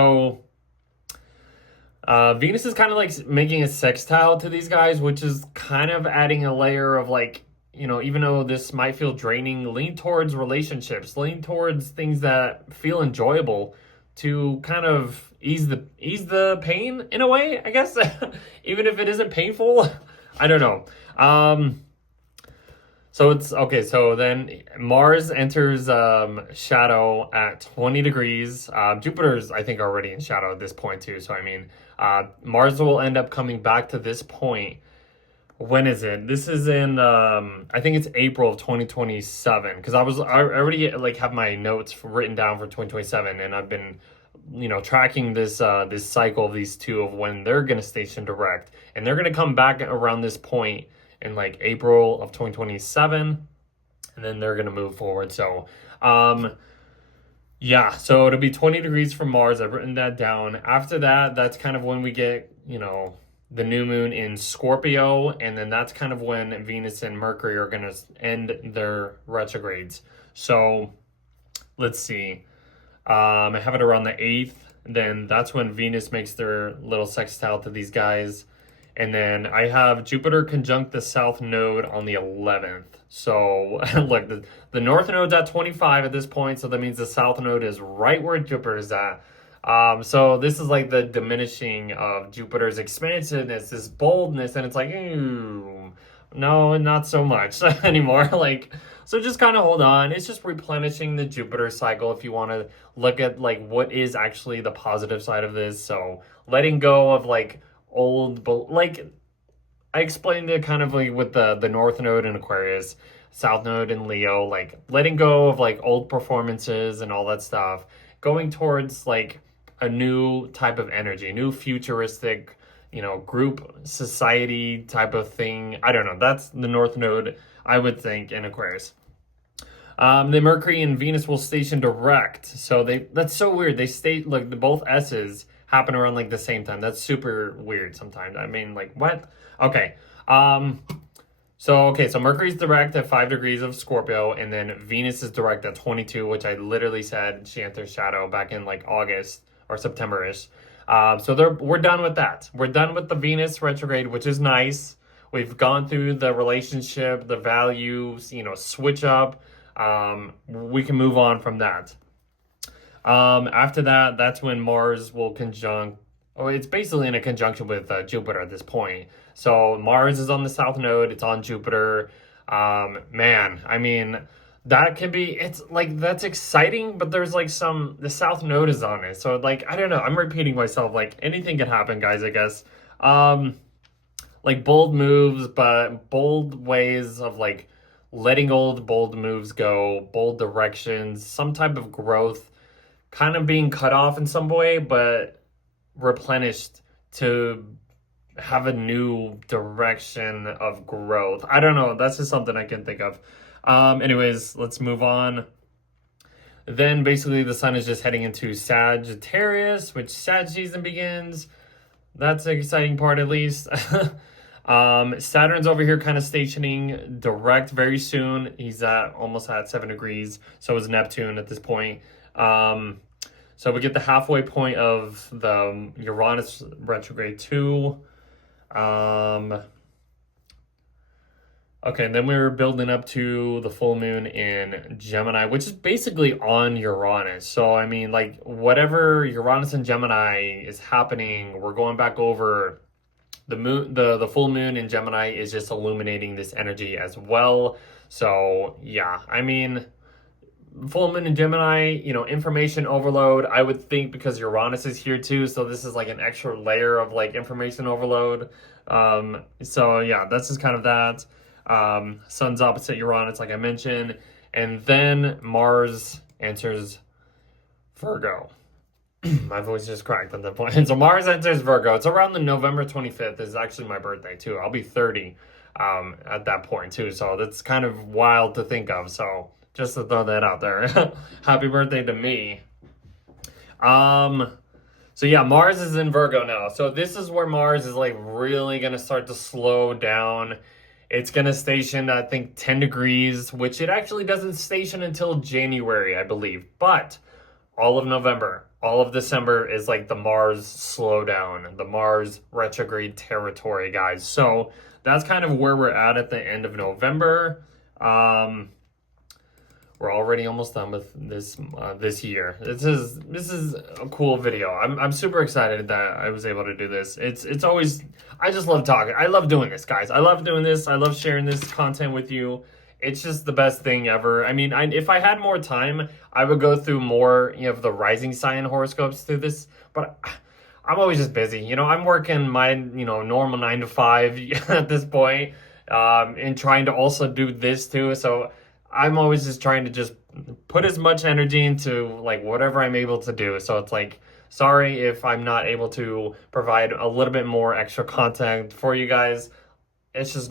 is kind of like making a sextile to these guys, which is kind of adding a layer of like, you know, even though this might feel draining, lean towards relationships, lean towards things that feel enjoyable to kind of ease the pain in a way, I guess. Even if it isn't painful. I don't know. So it's okay. So then Mars enters shadow at 20 degrees. Jupiter's, I think, already in shadow at this point too. So I mean, Mars will end up coming back to this point. When is it? This is in I think it's April of 2027, because I already like have my notes written down for 2027, and I've been, you know, tracking this this cycle of these two of when they're gonna station direct, and they're gonna come back around this point in like April of 2027, and then they're gonna move forward. So yeah, so it'll be 20 degrees from Mars. I've written that down. After that, that's kind of when we get, you know, the new moon in Scorpio, and then that's kind of when Venus and Mercury are going to end their retrogrades. So let's see. I have it around the 8th. Then that's when Venus makes their little sextile to these guys. And then I have Jupiter conjunct the south node on the 11th. So look, the north node's at 25 at this point. So that means the south node is right where Jupiter's at. So this is like the diminishing of Jupiter's expansiveness, this boldness, and it's like, ooh, no, not so much anymore. Like, so just kind of hold on. It's just replenishing the Jupiter cycle if you want to look at like what is actually the positive side of this. So letting go of like like I explained it kind of like with the north node in Aquarius, south node in Leo, like letting go of like old performances and all that stuff, going towards like a new type of energy, new futuristic, you know, group society type of thing. I don't know. That's the north node, I would think, in Aquarius. The Mercury and Venus will station direct. So that's so weird. They state like both S's happen around like the same time. That's super weird sometimes. I mean, like, what? Okay. So Mercury's direct at 5 degrees of Scorpio, and then Venus is direct at 22, which I literally said she enters shadow back in like August or September-ish. We're done with that. We're done with the Venus retrograde, which is nice. We've gone through the relationship, the values, you know, switch up. We can move on from that. After that, that's when Mars will conjunct. Oh, it's basically in a conjunction with Jupiter at this point. So Mars is on the south node. It's on Jupiter. Man, I mean, that can be, it's like, that's exciting, but there's like the south node is on it. So like, I don't know. I'm repeating myself. Like anything can happen, guys, I guess. Like bold moves, but bold ways of like letting old bold moves go, bold directions, some type of growth, kind of being cut off in some way, but replenished to have a new direction of growth. I don't know. That's just something I can think of. Anyways, let's move on. Then basically the sun is just heading into Sagittarius, which Sag season begins. That's the exciting part, at least. Saturn's over here kind of stationing direct very soon. He's almost at 7 degrees. So is Neptune at this point. So we get the halfway point of the Uranus retrograde too. Okay, and then we were building up to the full moon in Gemini, which is basically on Uranus. So, I mean, like, whatever Uranus and Gemini is happening, we're going back over the moon, the full moon in Gemini is just illuminating this energy as well. So, yeah, I mean, full moon in Gemini, you know, information overload, I would think, because Uranus is here too. So this is like an extra layer of like information overload. So yeah, that's just kind of that. Sun's opposite Uranus, like I mentioned, and then Mars enters Virgo. My voice just cracked at that point. And so Mars enters Virgo. It's around the November 25th. Is actually my birthday too. I'll be 30 at that point too. So that's kind of wild to think of. So just to throw that out there. Happy birthday to me. So yeah, Mars is in Virgo now. So this is where Mars is like really gonna start to slow down. It's going to station, I think, 10 degrees, which it actually doesn't station until January, I believe. But all of November, all of December is like the Mars slowdown, the Mars retrograde territory, guys. So that's kind of where we're at the end of November. We're already almost done with this year. This is a cool video. I'm super excited that I was able to do this. It's always, I just love talking. I love doing this, guys. I love doing this. I love sharing this content with you. It's just the best thing ever. I mean, if I had more time, I would go through more, you know, of the rising sign horoscopes through this, but I'm always just busy. You know, I'm working my, you know, normal 9 to 5 at this point, and trying to also do this too. So I'm always just trying to just put as much energy into like whatever I'm able to do. So it's like, sorry if I'm not able to provide a little bit more extra content for you guys. That's just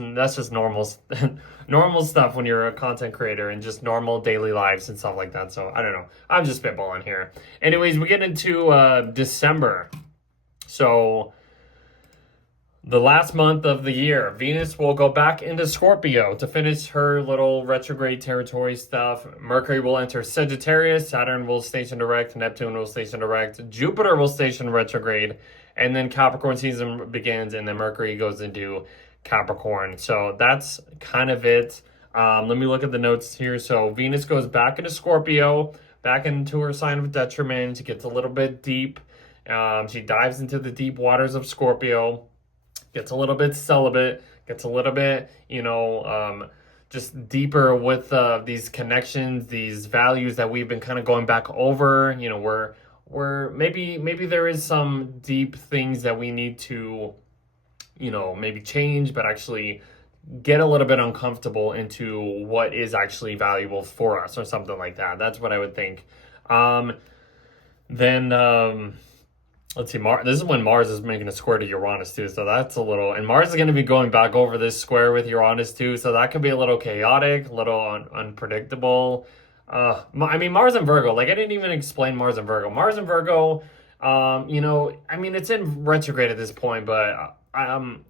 normal normal stuff when you're a content creator and just normal daily lives and stuff like that. So I don't know. I'm just spitballing here. Anyways, we get into December. So the last month of the year, Venus will go back into Scorpio to finish her little retrograde territory stuff. Mercury will enter Sagittarius. Saturn will station direct. Neptune will station direct. Jupiter will station retrograde. And then Capricorn season begins, and then Mercury goes into Capricorn. So that's kind of it. Let me look at the notes here. So Venus goes back into Scorpio, back into her sign of detriment. She gets a little bit deep. She dives into the deep waters of Scorpio. Gets a little bit celibate, gets a little bit, you know, just deeper with these connections, these values that we've been kind of going back over. You know, where maybe there is some deep things that we need to, you know, maybe change, but actually get a little bit uncomfortable into what is actually valuable for us or something like that. That's what I would think. Let's see, this is when Mars is making a square to Uranus too, so that's a little, and Mars is going to be going back over this square with Uranus too, so that could be a little chaotic, a little unpredictable. I mean, Mars and Virgo, like I didn't even explain Mars and Virgo. Mars and Virgo, you know, I mean, it's in retrograde at this point, but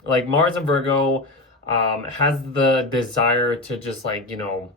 like Mars and Virgo has the desire to just like, you know,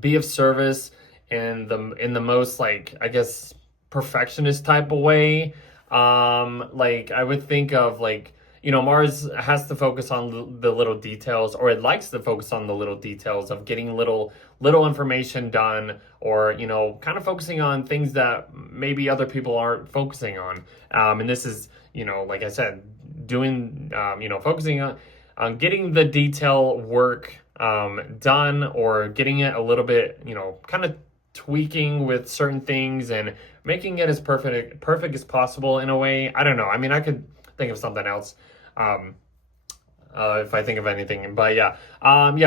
be of service in the most like, I guess, perfectionist type of way. Like I would think of like, you know, Mars has to focus on the little details, or it likes to focus on the little details of getting little information done, or, you know, kind of focusing on things that maybe other people aren't focusing on. And this is, you know, like I said, doing, you know, focusing on getting the detail work, done, or getting it a little bit, you know, kind of tweaking with certain things and making it as perfect as possible in a way. I don't know. I mean, I could think of something else if I think of anything. But yeah.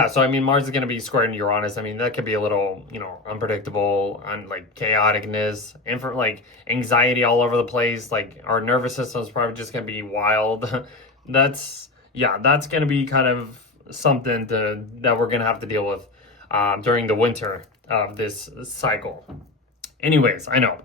So I mean, Mars is going to be squared in Uranus. I mean, that could be a little, you know, unpredictable, like chaoticness, like anxiety all over the place. Like our nervous system is probably just going to be wild. That's going to be kind of something that we're going to have to deal with during the winter of this cycle. Anyways, I know.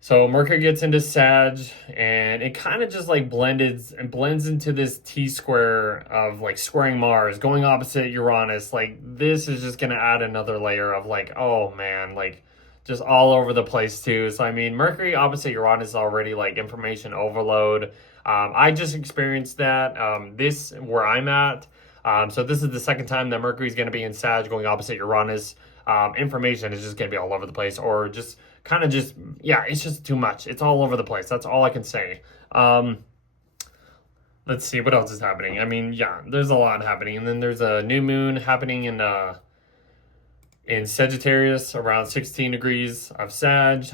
So Mercury gets into Sag, and it kind of just like blends into this T-square of like squaring Mars, going opposite Uranus. Like this is just gonna add another layer of like, oh man, like just all over the place too. So I mean, Mercury opposite Uranus is already like information overload. I just experienced that. This where I'm at. So this is the second time that Mercury is going to be in Sag, going opposite Uranus. Information is just going to be all over the place, or just kind of just, yeah, it's just too much. It's all over the place. That's all I can say. Let's see what else is happening. I mean, yeah, there's a lot happening, and then there's a new moon happening in Sagittarius around 16 degrees of Sag.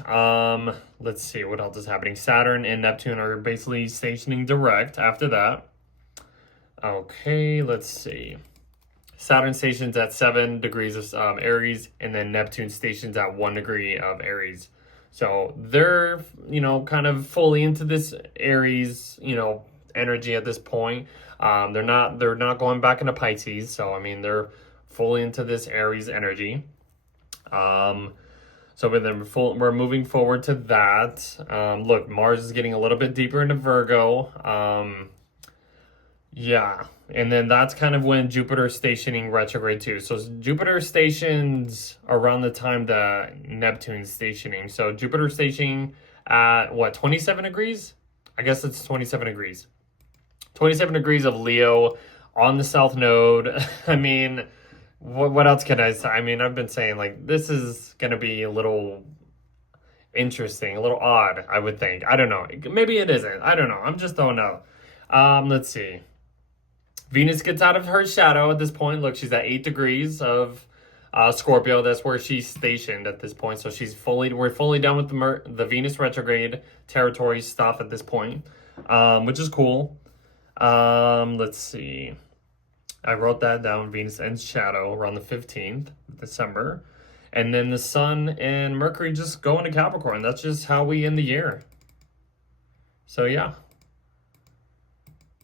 Let's see what else is happening. Saturn and Neptune are basically stationing direct after that. Okay, let's see. Saturn stations at 7 degrees of Aries, and then Neptune stations at 1 degree of Aries. So they're, kind of fully into this Aries, energy at this point. They're not going back into Pisces. So, I mean, they're fully into this Aries energy. So we're moving forward to that. Look, Mars is getting a little bit deeper into Virgo. Yeah, and then that's kind of when Jupiter stationing retrograde too. So Jupiter stations around the time that Neptune's stationing. So Jupiter stationing at what, 27 degrees? I guess it's 27 degrees. 27 degrees of Leo on the south node. I mean, what else can I say? I mean, I've been saying like this is going to be a little interesting, a little odd, I would think. I don't know. Maybe it isn't. I don't know. I'm just don't know. Let's see. Venus gets out of her shadow at this point. Look, she's at 8 degrees of Scorpio. That's where she's stationed at this point. So we're fully done with the Venus retrograde territory stuff at this point, which is cool. Let's see. I wrote that down. Venus ends shadow around the 15th of December. And then the Sun and Mercury just go into Capricorn. That's just how we end the year. So, yeah.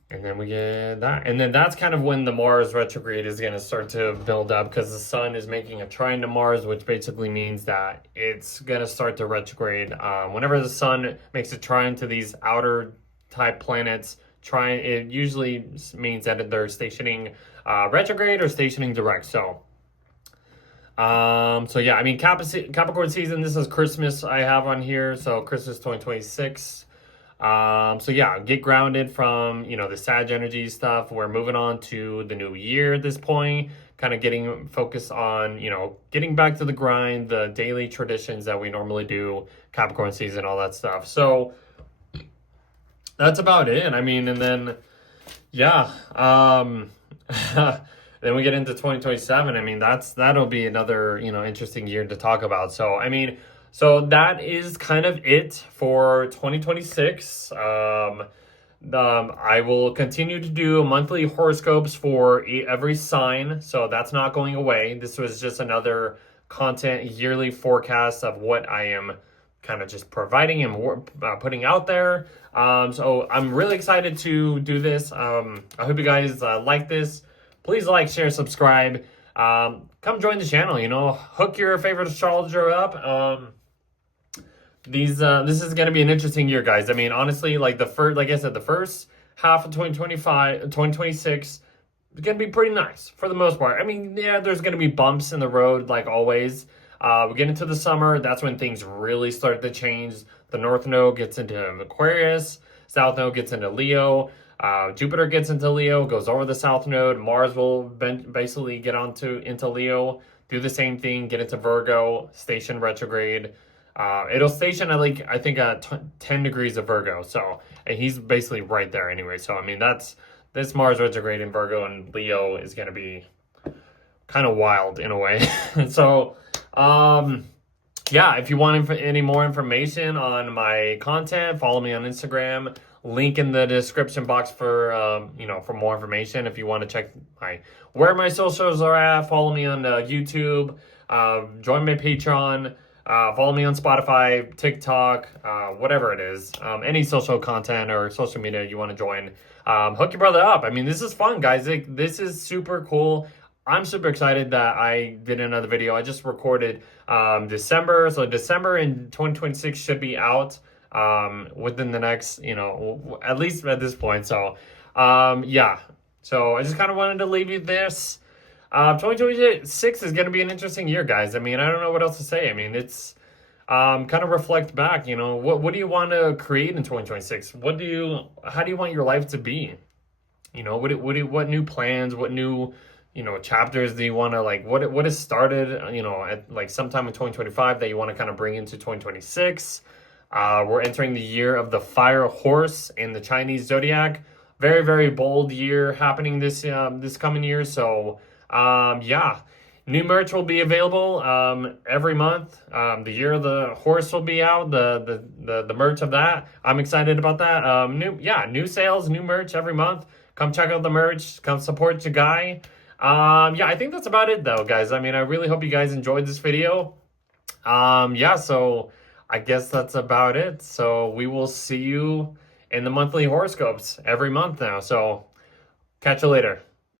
And then we get that. And then that's kind of when the Mars retrograde is going to start to build up, because the Sun is making a trine to Mars, which basically means that it's going to start to retrograde. Whenever the Sun makes a trine to these outer type planets, it usually means that they're stationing retrograde or stationing direct. So yeah, I mean, Capricorn season, this is Christmas I have on here. So Christmas 2026. So yeah, get grounded from, the Sag energy stuff. We're moving on to the new year at this point, kind of getting focused on, getting back to the grind, the daily traditions that we normally do, Capricorn season, all that stuff. So that's about it. I mean, and then, yeah, then we get into 2027. I mean, that'll be another, interesting year to talk about. So, I mean, so that is kind of it for 2026. I will continue to do monthly horoscopes for every sign, so that's not going away. This was just another content yearly forecast of what I am kind of just providing and putting out there. So I'm really excited to do this. I hope you guys like this. Please like, share, subscribe. Come join the channel, hook your favorite astrologer up. This is going to be an interesting year, guys. I mean, honestly, like I said, the first half of 2026 is going to be pretty nice for the most part. I mean, yeah, there's going to be bumps in the road like always. We get into the summer. That's when things really start to change. The North Node gets into Aquarius. South Node gets into Leo. Jupiter gets into Leo, goes over the South Node. Mars will basically get into Leo, do the same thing, get into Virgo, station retrograde. It'll station at I think 10 degrees of Virgo. So, and he's basically right there anyway. So, I mean, this Mars retrograde in Virgo and Leo is going to be kind of wild in a way. So, yeah, if you want any more information on my content, follow me on Instagram. Link in the description box for for more information. If you want to check where my socials are at, follow me on YouTube. Join my Patreon. Follow me on Spotify, TikTok, whatever it is. Any social content or social media you want to join. Hook your brother up. I mean, this is fun, guys. This is super cool. I'm super excited that I did another video. I just recorded December. So December in 2026 should be out within the next, you know, at least at this point. So yeah. So I just kind of wanted to leave you this. 2026 is going to be an interesting year, guys. I mean, I don't know what else to say. I mean, it's kind of reflect back, you know, what do you want to create in 2026? How do you want your life to be? You know, what new plans, what new, you know, chapters do you want to, like, what has started, you know, at like sometime in 2025 that you want to kind of bring into 2026? We're entering the year of the fire horse in the Chinese zodiac. Very, very bold year happening this coming year. So, yeah, new merch will be available every month. The year of the horse will be out. The merch of that. I'm excited about that. New sales, new merch every month. Come check out the merch. Come support your guy. Yeah, I think that's about it though, guys. I mean, I really hope you guys enjoyed this video. Yeah, so I guess that's about it. So we will see you in the monthly horoscopes every month now. So catch you later.